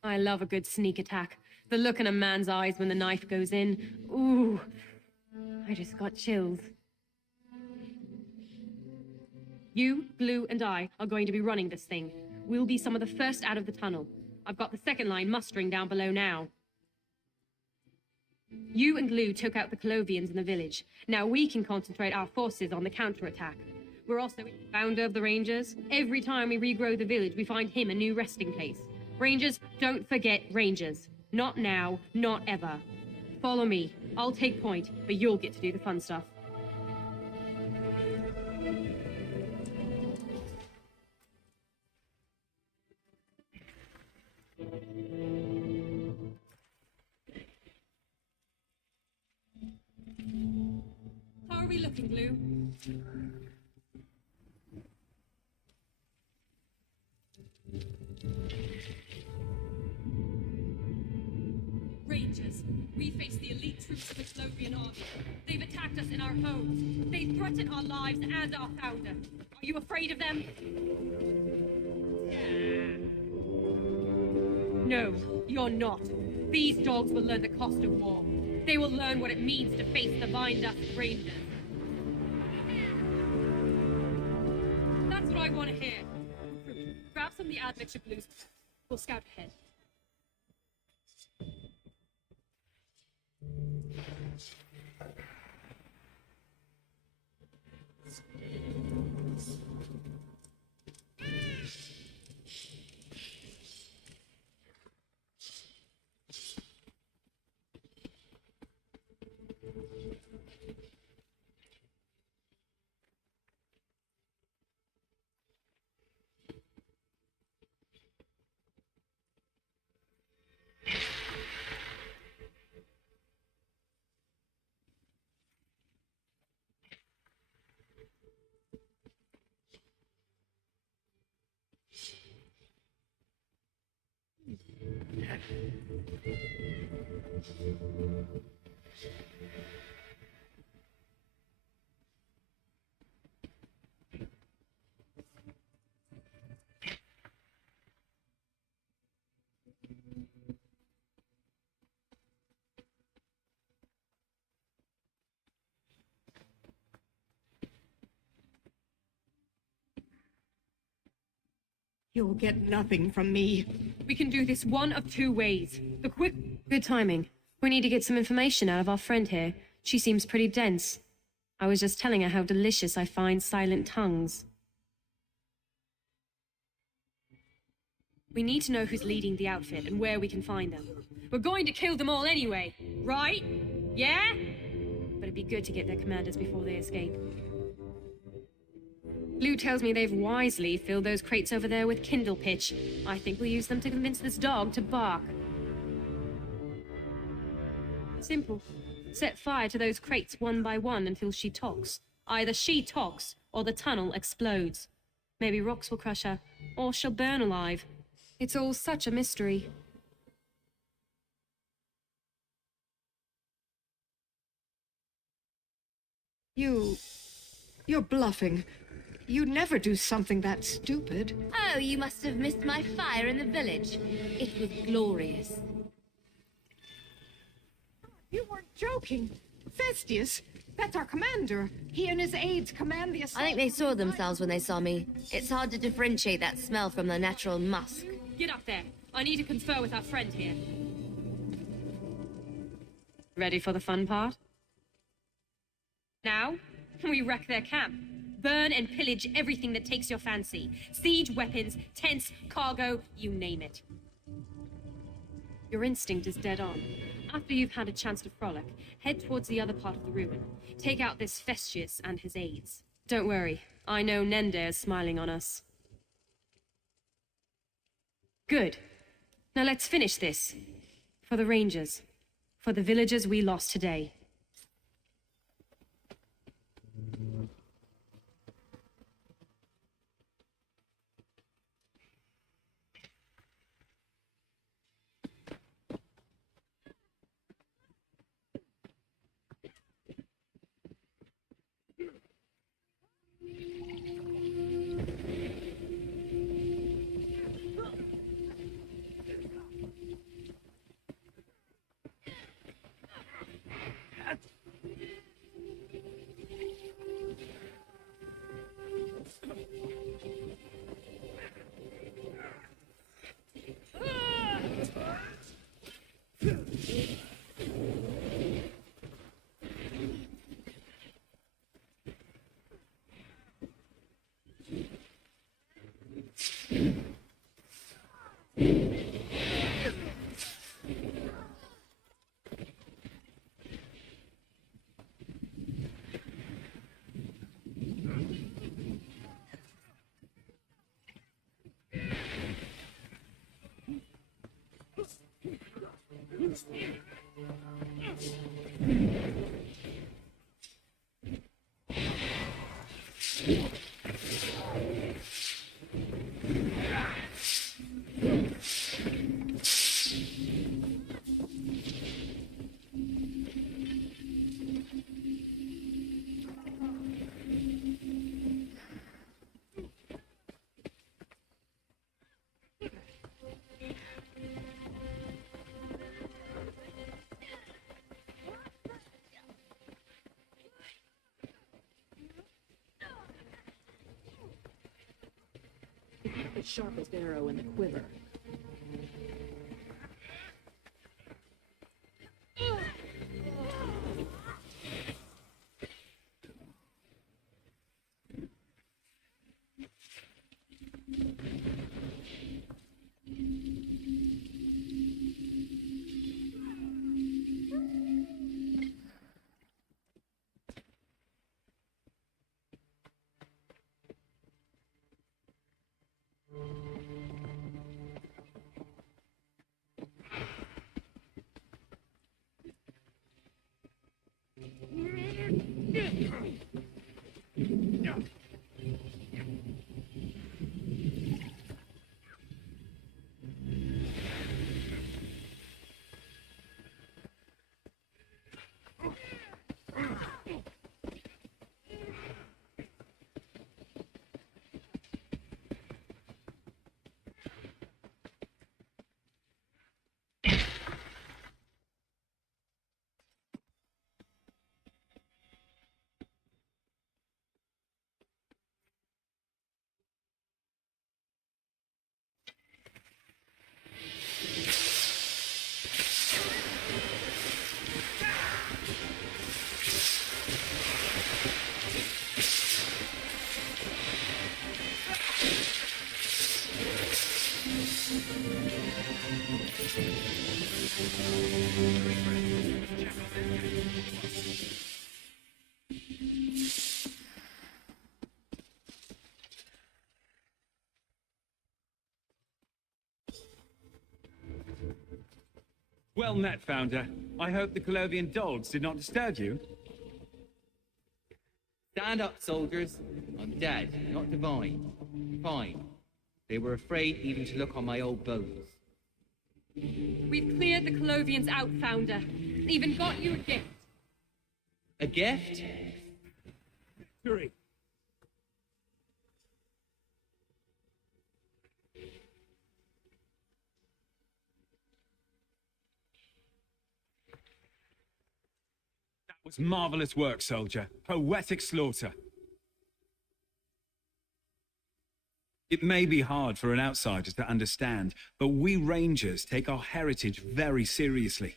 I love a good sneak attack. The look in a man's eyes when the knife goes in. Ooh, I just got chills. You, Blue, and I are going to be running this thing. We'll be some of the first out of the tunnel. I've got the second line mustering down below now. You and Lou took out the Colovians in the village. Now we can concentrate our forces on the counterattack. We're also the founder of the Rangers. Every time we regrow the village, we find him a new resting place. Rangers, don't forget Rangers. Not now, not ever. Follow me. I'll take point, but you'll get to do the fun stuff. How are we looking, Lou? Rangers, we face the elite troops of the Colovian army. They've attacked us in our homes. They threaten our lives and our founder. Are you afraid of them? No, you're not. These dogs will learn the cost of war. They will learn what it means to face the vine-dust Rangers. That's what I want to hear. Recruit, grab some of the admixture blues. We'll scout ahead. You'll get nothing from me. We can do this one of two ways. The quick... Good timing. We need to get some information out of our friend here. She seems pretty dense. I was just telling her how delicious I find silent tongues. We need to know who's leading the outfit and where we can find them. We're going to kill them all anyway, right? Yeah? But it'd be good to get their commanders before they escape. Lou tells me they've wisely filled those crates over there with kindle pitch. I think we'll use them to convince this dog to bark. Simple. Set fire to those crates one by one until she talks. Either she talks, or the tunnel explodes. Maybe rocks will crush her, or she'll burn alive. It's all such a mystery. You're bluffing. You'd never do something that stupid. Oh, you must have missed my fire in the village. It was glorious. You weren't joking. Vestius, That's our commander. He and his aides command the assault. I think they saw themselves when they saw me. It's hard to differentiate that smell from the natural musk. Get up there. I need to confer with our friend here. Ready for the fun part? Now, we wreck their camp. Burn and pillage everything that takes your fancy. Siege weapons, tents, cargo, you name it. Your instinct is dead on. After you've had a chance to frolic, head towards the other part of the ruin. Take out this Festius and his aides. Don't worry, I know Nende is smiling on us. Good. Now let's finish this. For the Rangers. For the villagers we lost today. The sharpest arrow in the quiver. Well met, Founder. I hope the Colovian dogs did not disturb you. Stand up, soldiers. I'm dead, not divine. Fine. They were afraid even to look on my old bones. We've cleared the Colovians out, Founder. Even got you a gift. A gift? Victory. was marvelous work, soldier. Poetic slaughter. It may be hard for an outsider to understand, but we Rangers take our heritage very seriously.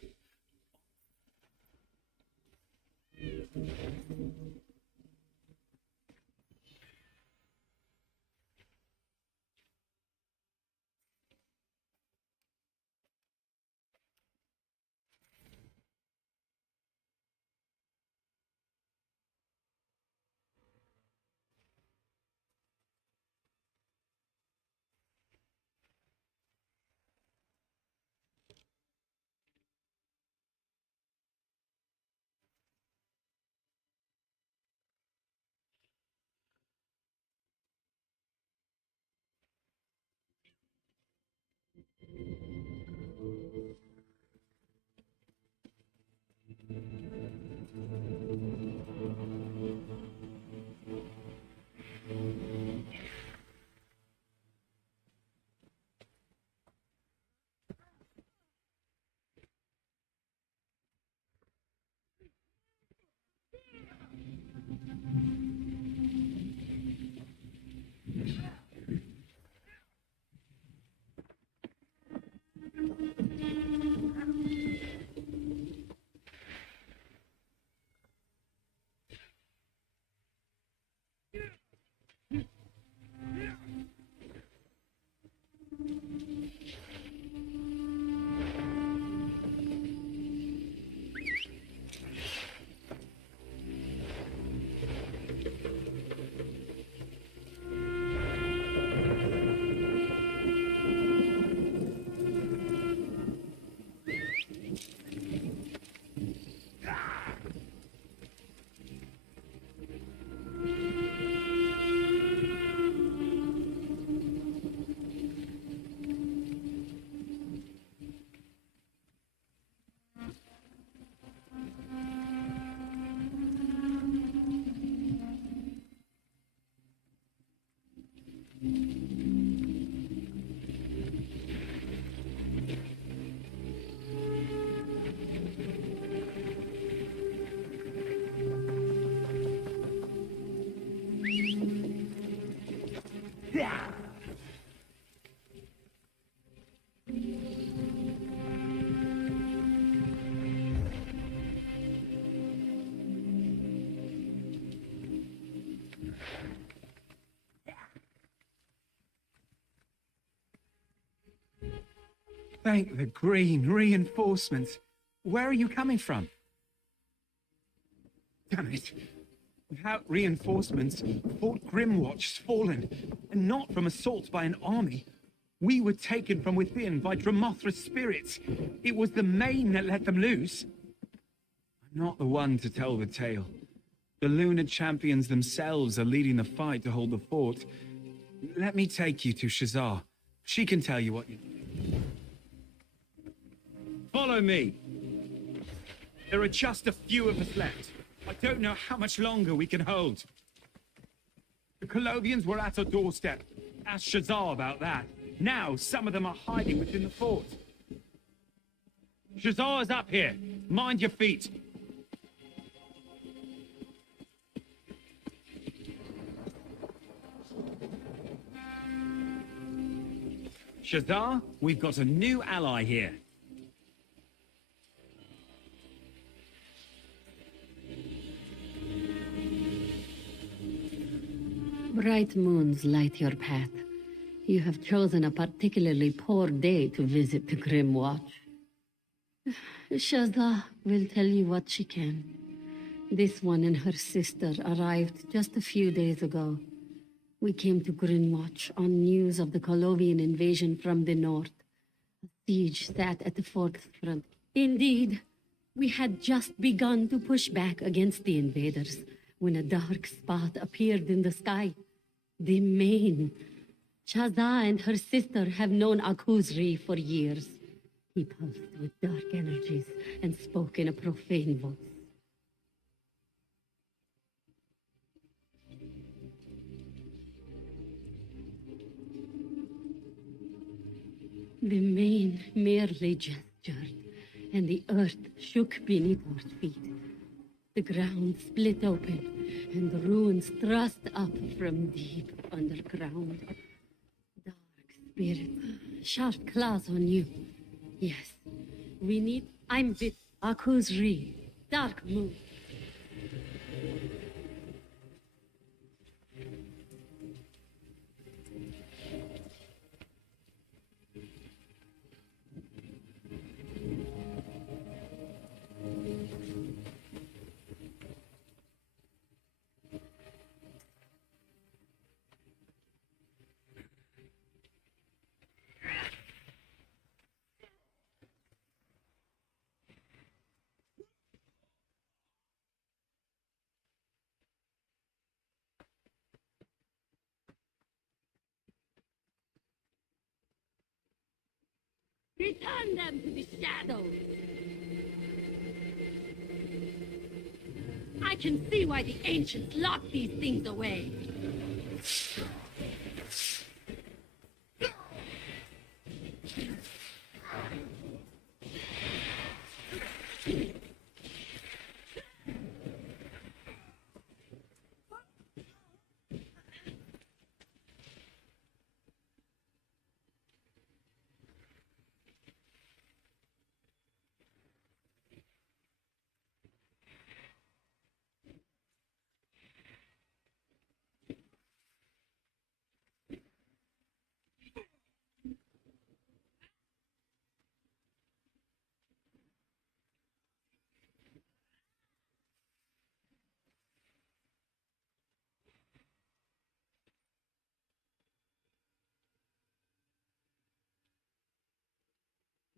Thank the green reinforcements. Where are you coming from? Damn it. Without reinforcements, Fort Grimwatch's fallen, and not from assault by an army. We were taken from within by Dramothra's spirits. It was the Main that let them loose. I'm not the one to tell the tale. The Lunar champions themselves are leading the fight to hold the fort. Let me take you to Shazar. She can tell you what you... Follow me. There are just a few of us left. I don't know how much longer we can hold. The Colovians were at our doorstep. Ask Shazar about that. Now, some of them are hiding within the fort. Shazar's up here. Mind your feet. Shazar, we've got a new ally here. Bright moons light your path. You have chosen a particularly poor day to visit the Grim Watch. Shazza will tell you what she can. This one and her sister arrived just a few days ago. We came to Grimwatch on news of the Colovian invasion from the north. A siege sat at the fort's front. Indeed, we had just begun to push back against the invaders when a dark spot appeared in the sky. The Main. Chaza and her sister have known Akuzri for years. He pulsed with dark energies and spoke in a profane voice. The Main merely gestured, and the earth shook beneath our feet. The ground split open, and ruins thrust up from deep underground. Dark spirits, sharp claws on you. Yes, we need... I'm with Aku's Re. Dark moon. Return them to the shadows! I can see why the ancients locked these things away.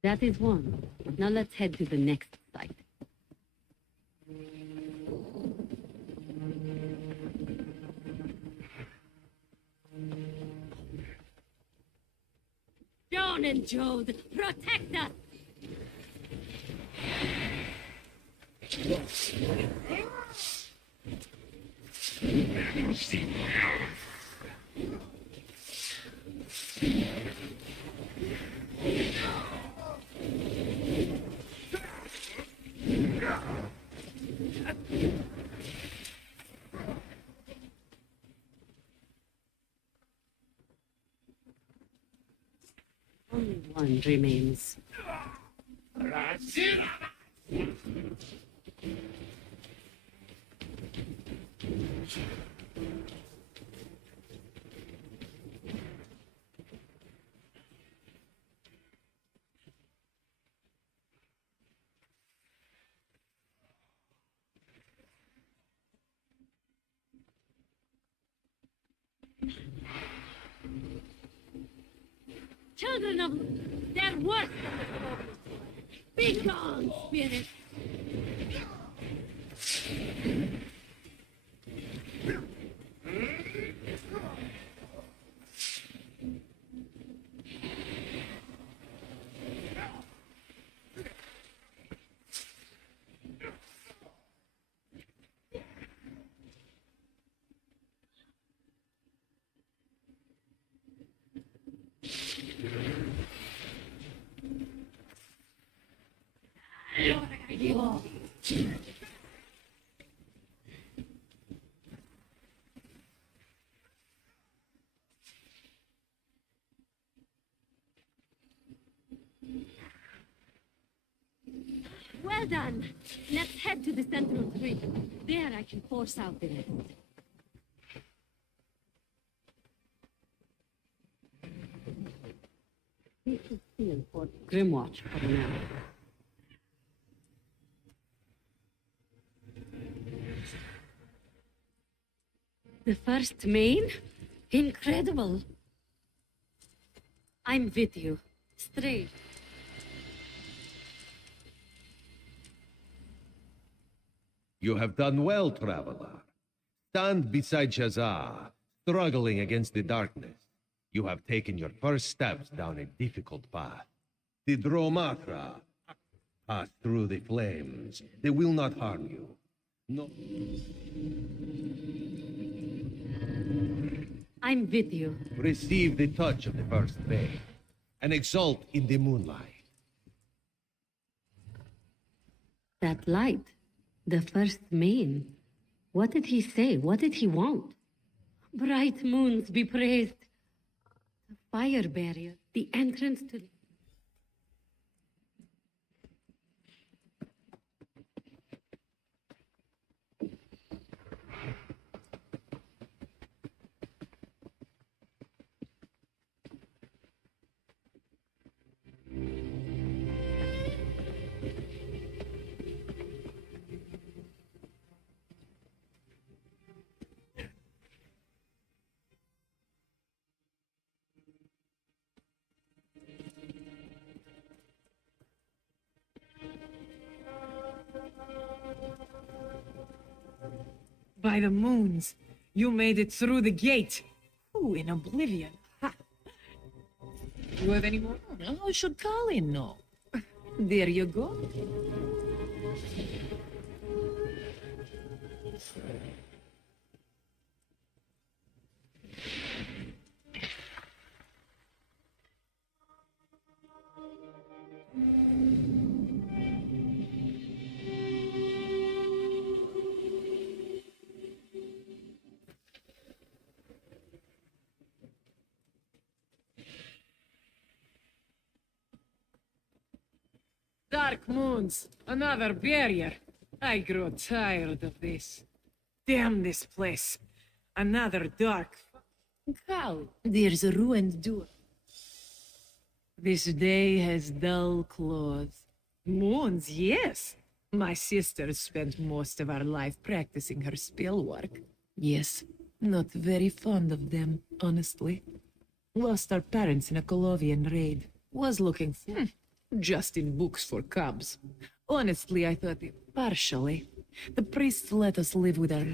That is one. Now let's head to the next site. John and Jode, protect us! Only one remains. Children of their worst be gone, spirit! Well done. Let's head to the central tree. There I can force out the rest. This is still for Grimwatch for now. The first main? Incredible. I'm with you. Straight. You have done well, traveler. Stand beside Shazar, struggling against the darkness. You have taken your first steps down a difficult path. The Dromatra pass through the flames. They will not harm you. No. I'm with you. Receive the touch of the first ray, and exult in the moonlight. That light, The first main. What did he say? What did he want? Bright moons be praised. The fire barrier, the entrance to... By the moons, you made it through the gate. Who in oblivion? Ha. You have any more? How should Colin know? There you go. Dark moons, another barrier. I grow tired of this. Damn this place. Another dark. Cal, there's a ruined door. This day has dull claws. Moons, yes. My sister spent most of our life practicing her spell work. Yes, not very fond of them, honestly. Lost our parents in a Colovian raid. Was looking for... just in books for cubs. Honestly, I thought it partially. The priests let us live with our...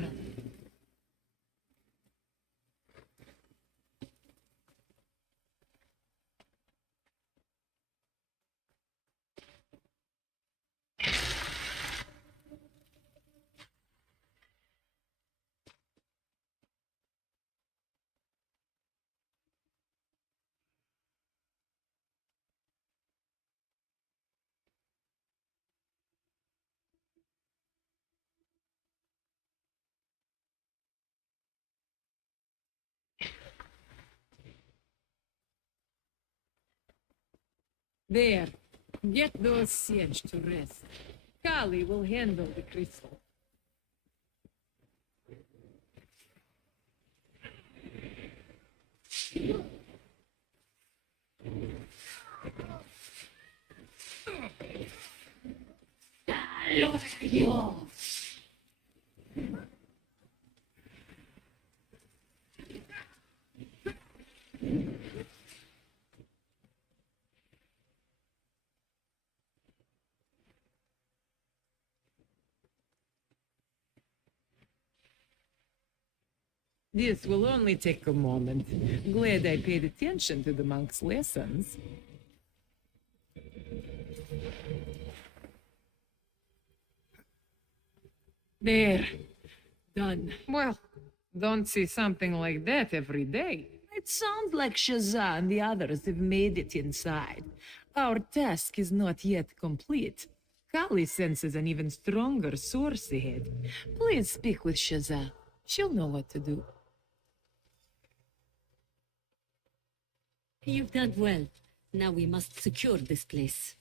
There. Get those siege to rest. Kali will handle the crystal. This will only take a moment. Glad I paid attention to the monk's lessons. There. Done. Well, don't see something like that every day. It sounds like Shazza and the others have made it inside. Our task is not yet complete. Kali senses an even stronger source ahead. Please speak with Shazza. She'll know what to do. You've done well. Now we must secure this place.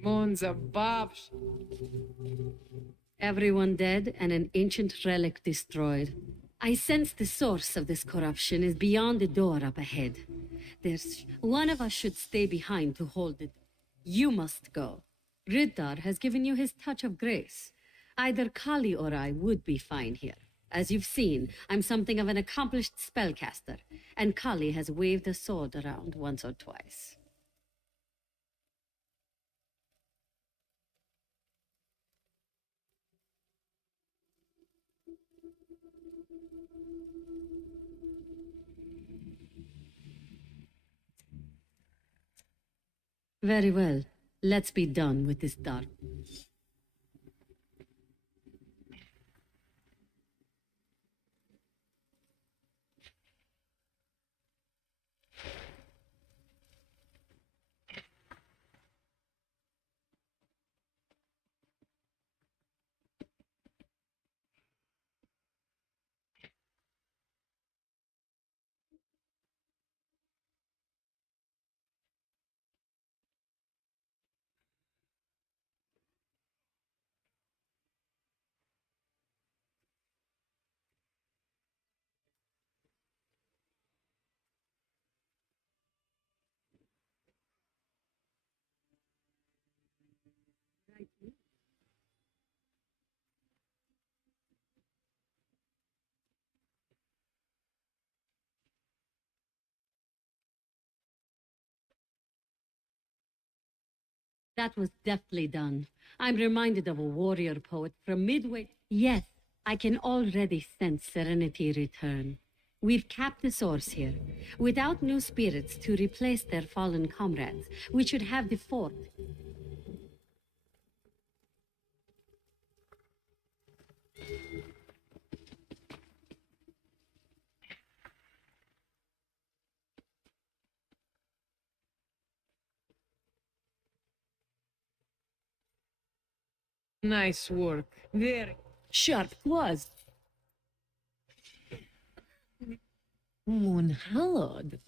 Moons above. Everyone dead and an ancient relic destroyed. I sense the source of this corruption is beyond the door up ahead. There's one of us should stay behind to hold it. You must go. Riddar has given you his touch of grace. Either Kali or I would be fine here. As you've seen, I'm something of an accomplished spellcaster, and Kali has waved a sword around once or twice. Very well. Let's be done with this dark. That was deftly done. I'm reminded of a warrior poet from Midway. Yes, I can already sense serenity return. We've capped the source here. Without new spirits to replace their fallen comrades, we should have the fort. Nice work. Very sharp was. Moon hallowed.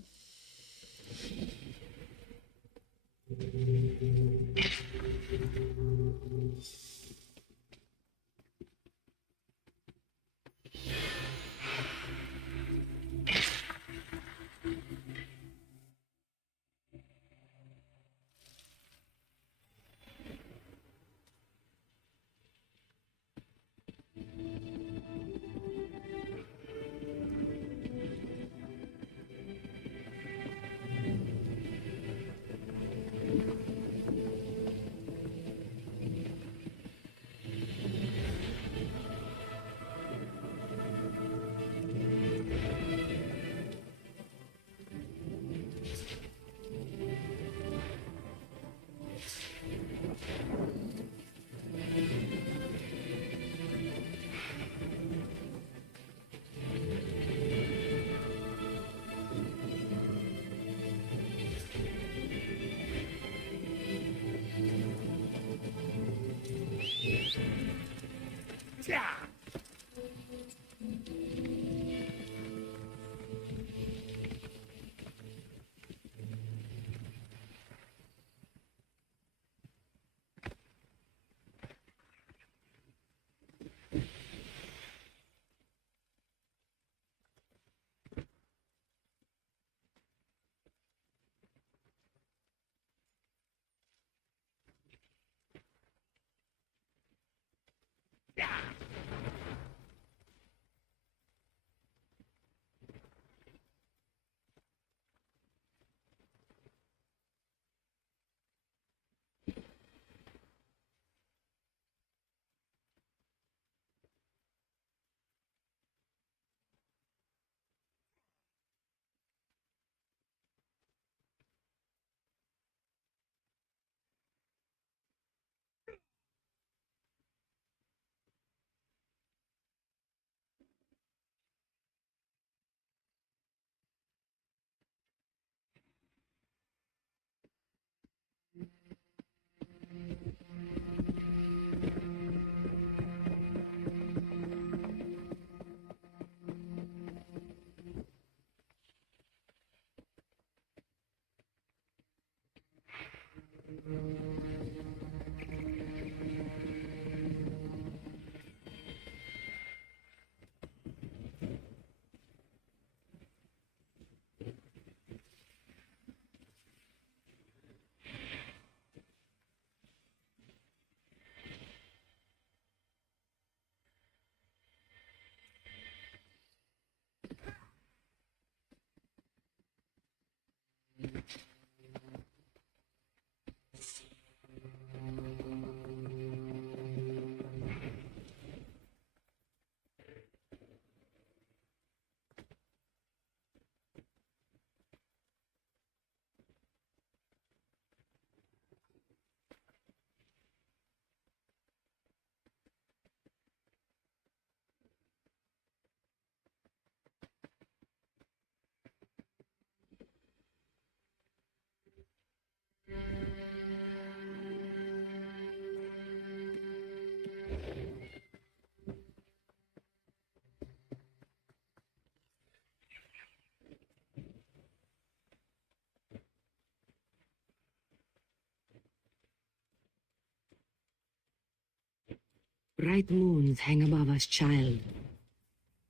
Bright moons hang above us, child.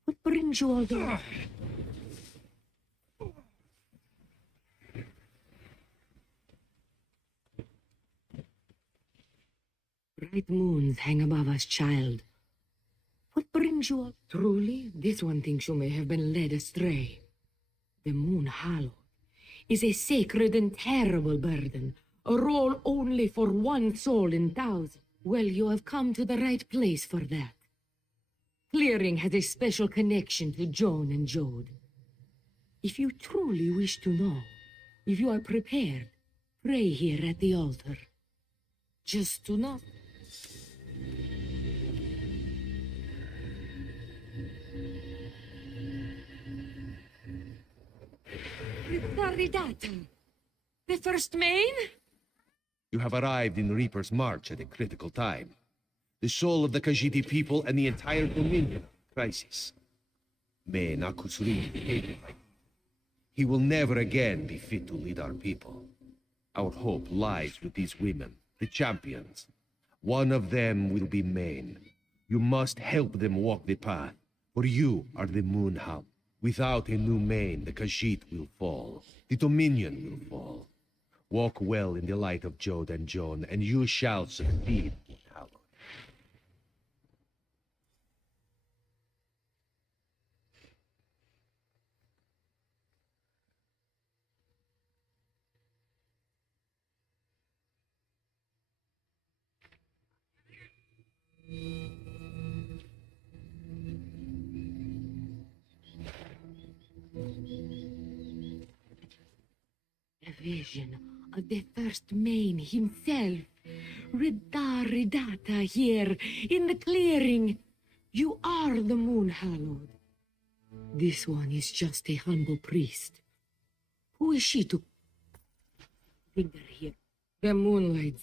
What brings you all the way? Bright moons hang above us, child. What brings you up? Truly, this one thinks you may have been led astray. The moon hallowed is a sacred and terrible burden, a role only for one soul in 1,000. Well, you have come to the right place for that. Clearing has a special connection to Joan and Jode. If you truly wish to know, if you are prepared, pray here at the altar. Just to know. Ritardata. The first main? You have arrived in Reaper's March at a critical time. The soul of the Khajiiti people and the entire Dominion are in crisis. May Nakusri be hated by you. He will never again be fit to lead our people. Our hope lies with these women, the champions. One of them will be Main. You must help them walk the path, for you are the Moon Hound. Without a new Main, the Khajiit will fall. The Dominion will fall. Walk well in the light of Jode and Joan, and you shall succeed, Hallowed. A vision of the first main himself. Ridata here, in the clearing. You are the Moon Hallowed. This one is just a humble priest. Who is she to finger here? The moonlight.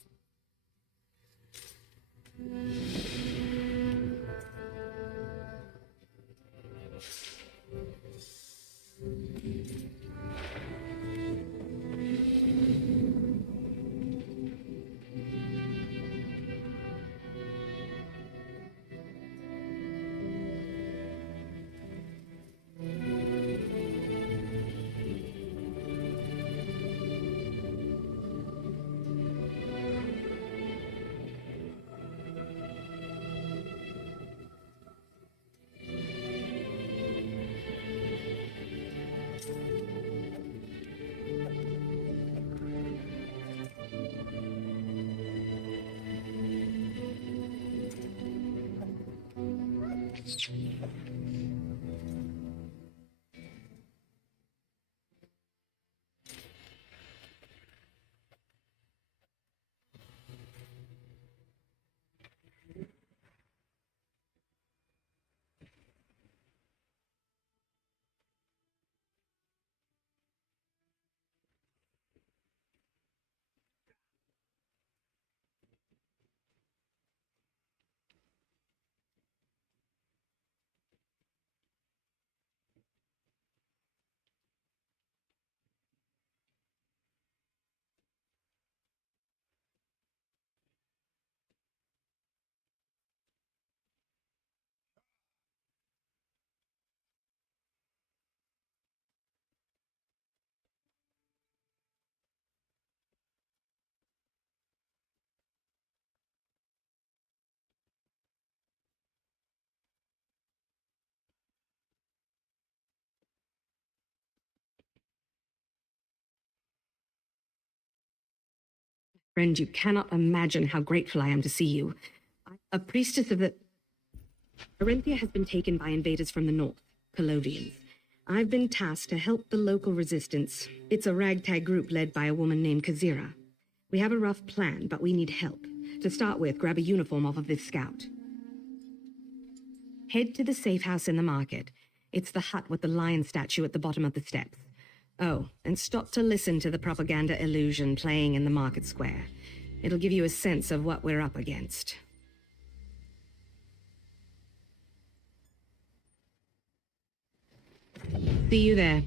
Friend, you cannot imagine how grateful I am to see you. A priestess of the... Arenthia has been taken by invaders from the north, Colovians. I've been tasked to help the local resistance. It's a ragtag group led by a woman named Kazira. We have a rough plan, but we need help. To start with, grab a uniform off of this scout. Head to the safe house in the market. It's the hut with the lion statue at the bottom of the steps. Oh, and stop to listen to the propaganda illusion playing in the market square. It'll give you a sense of what we're up against. See you there.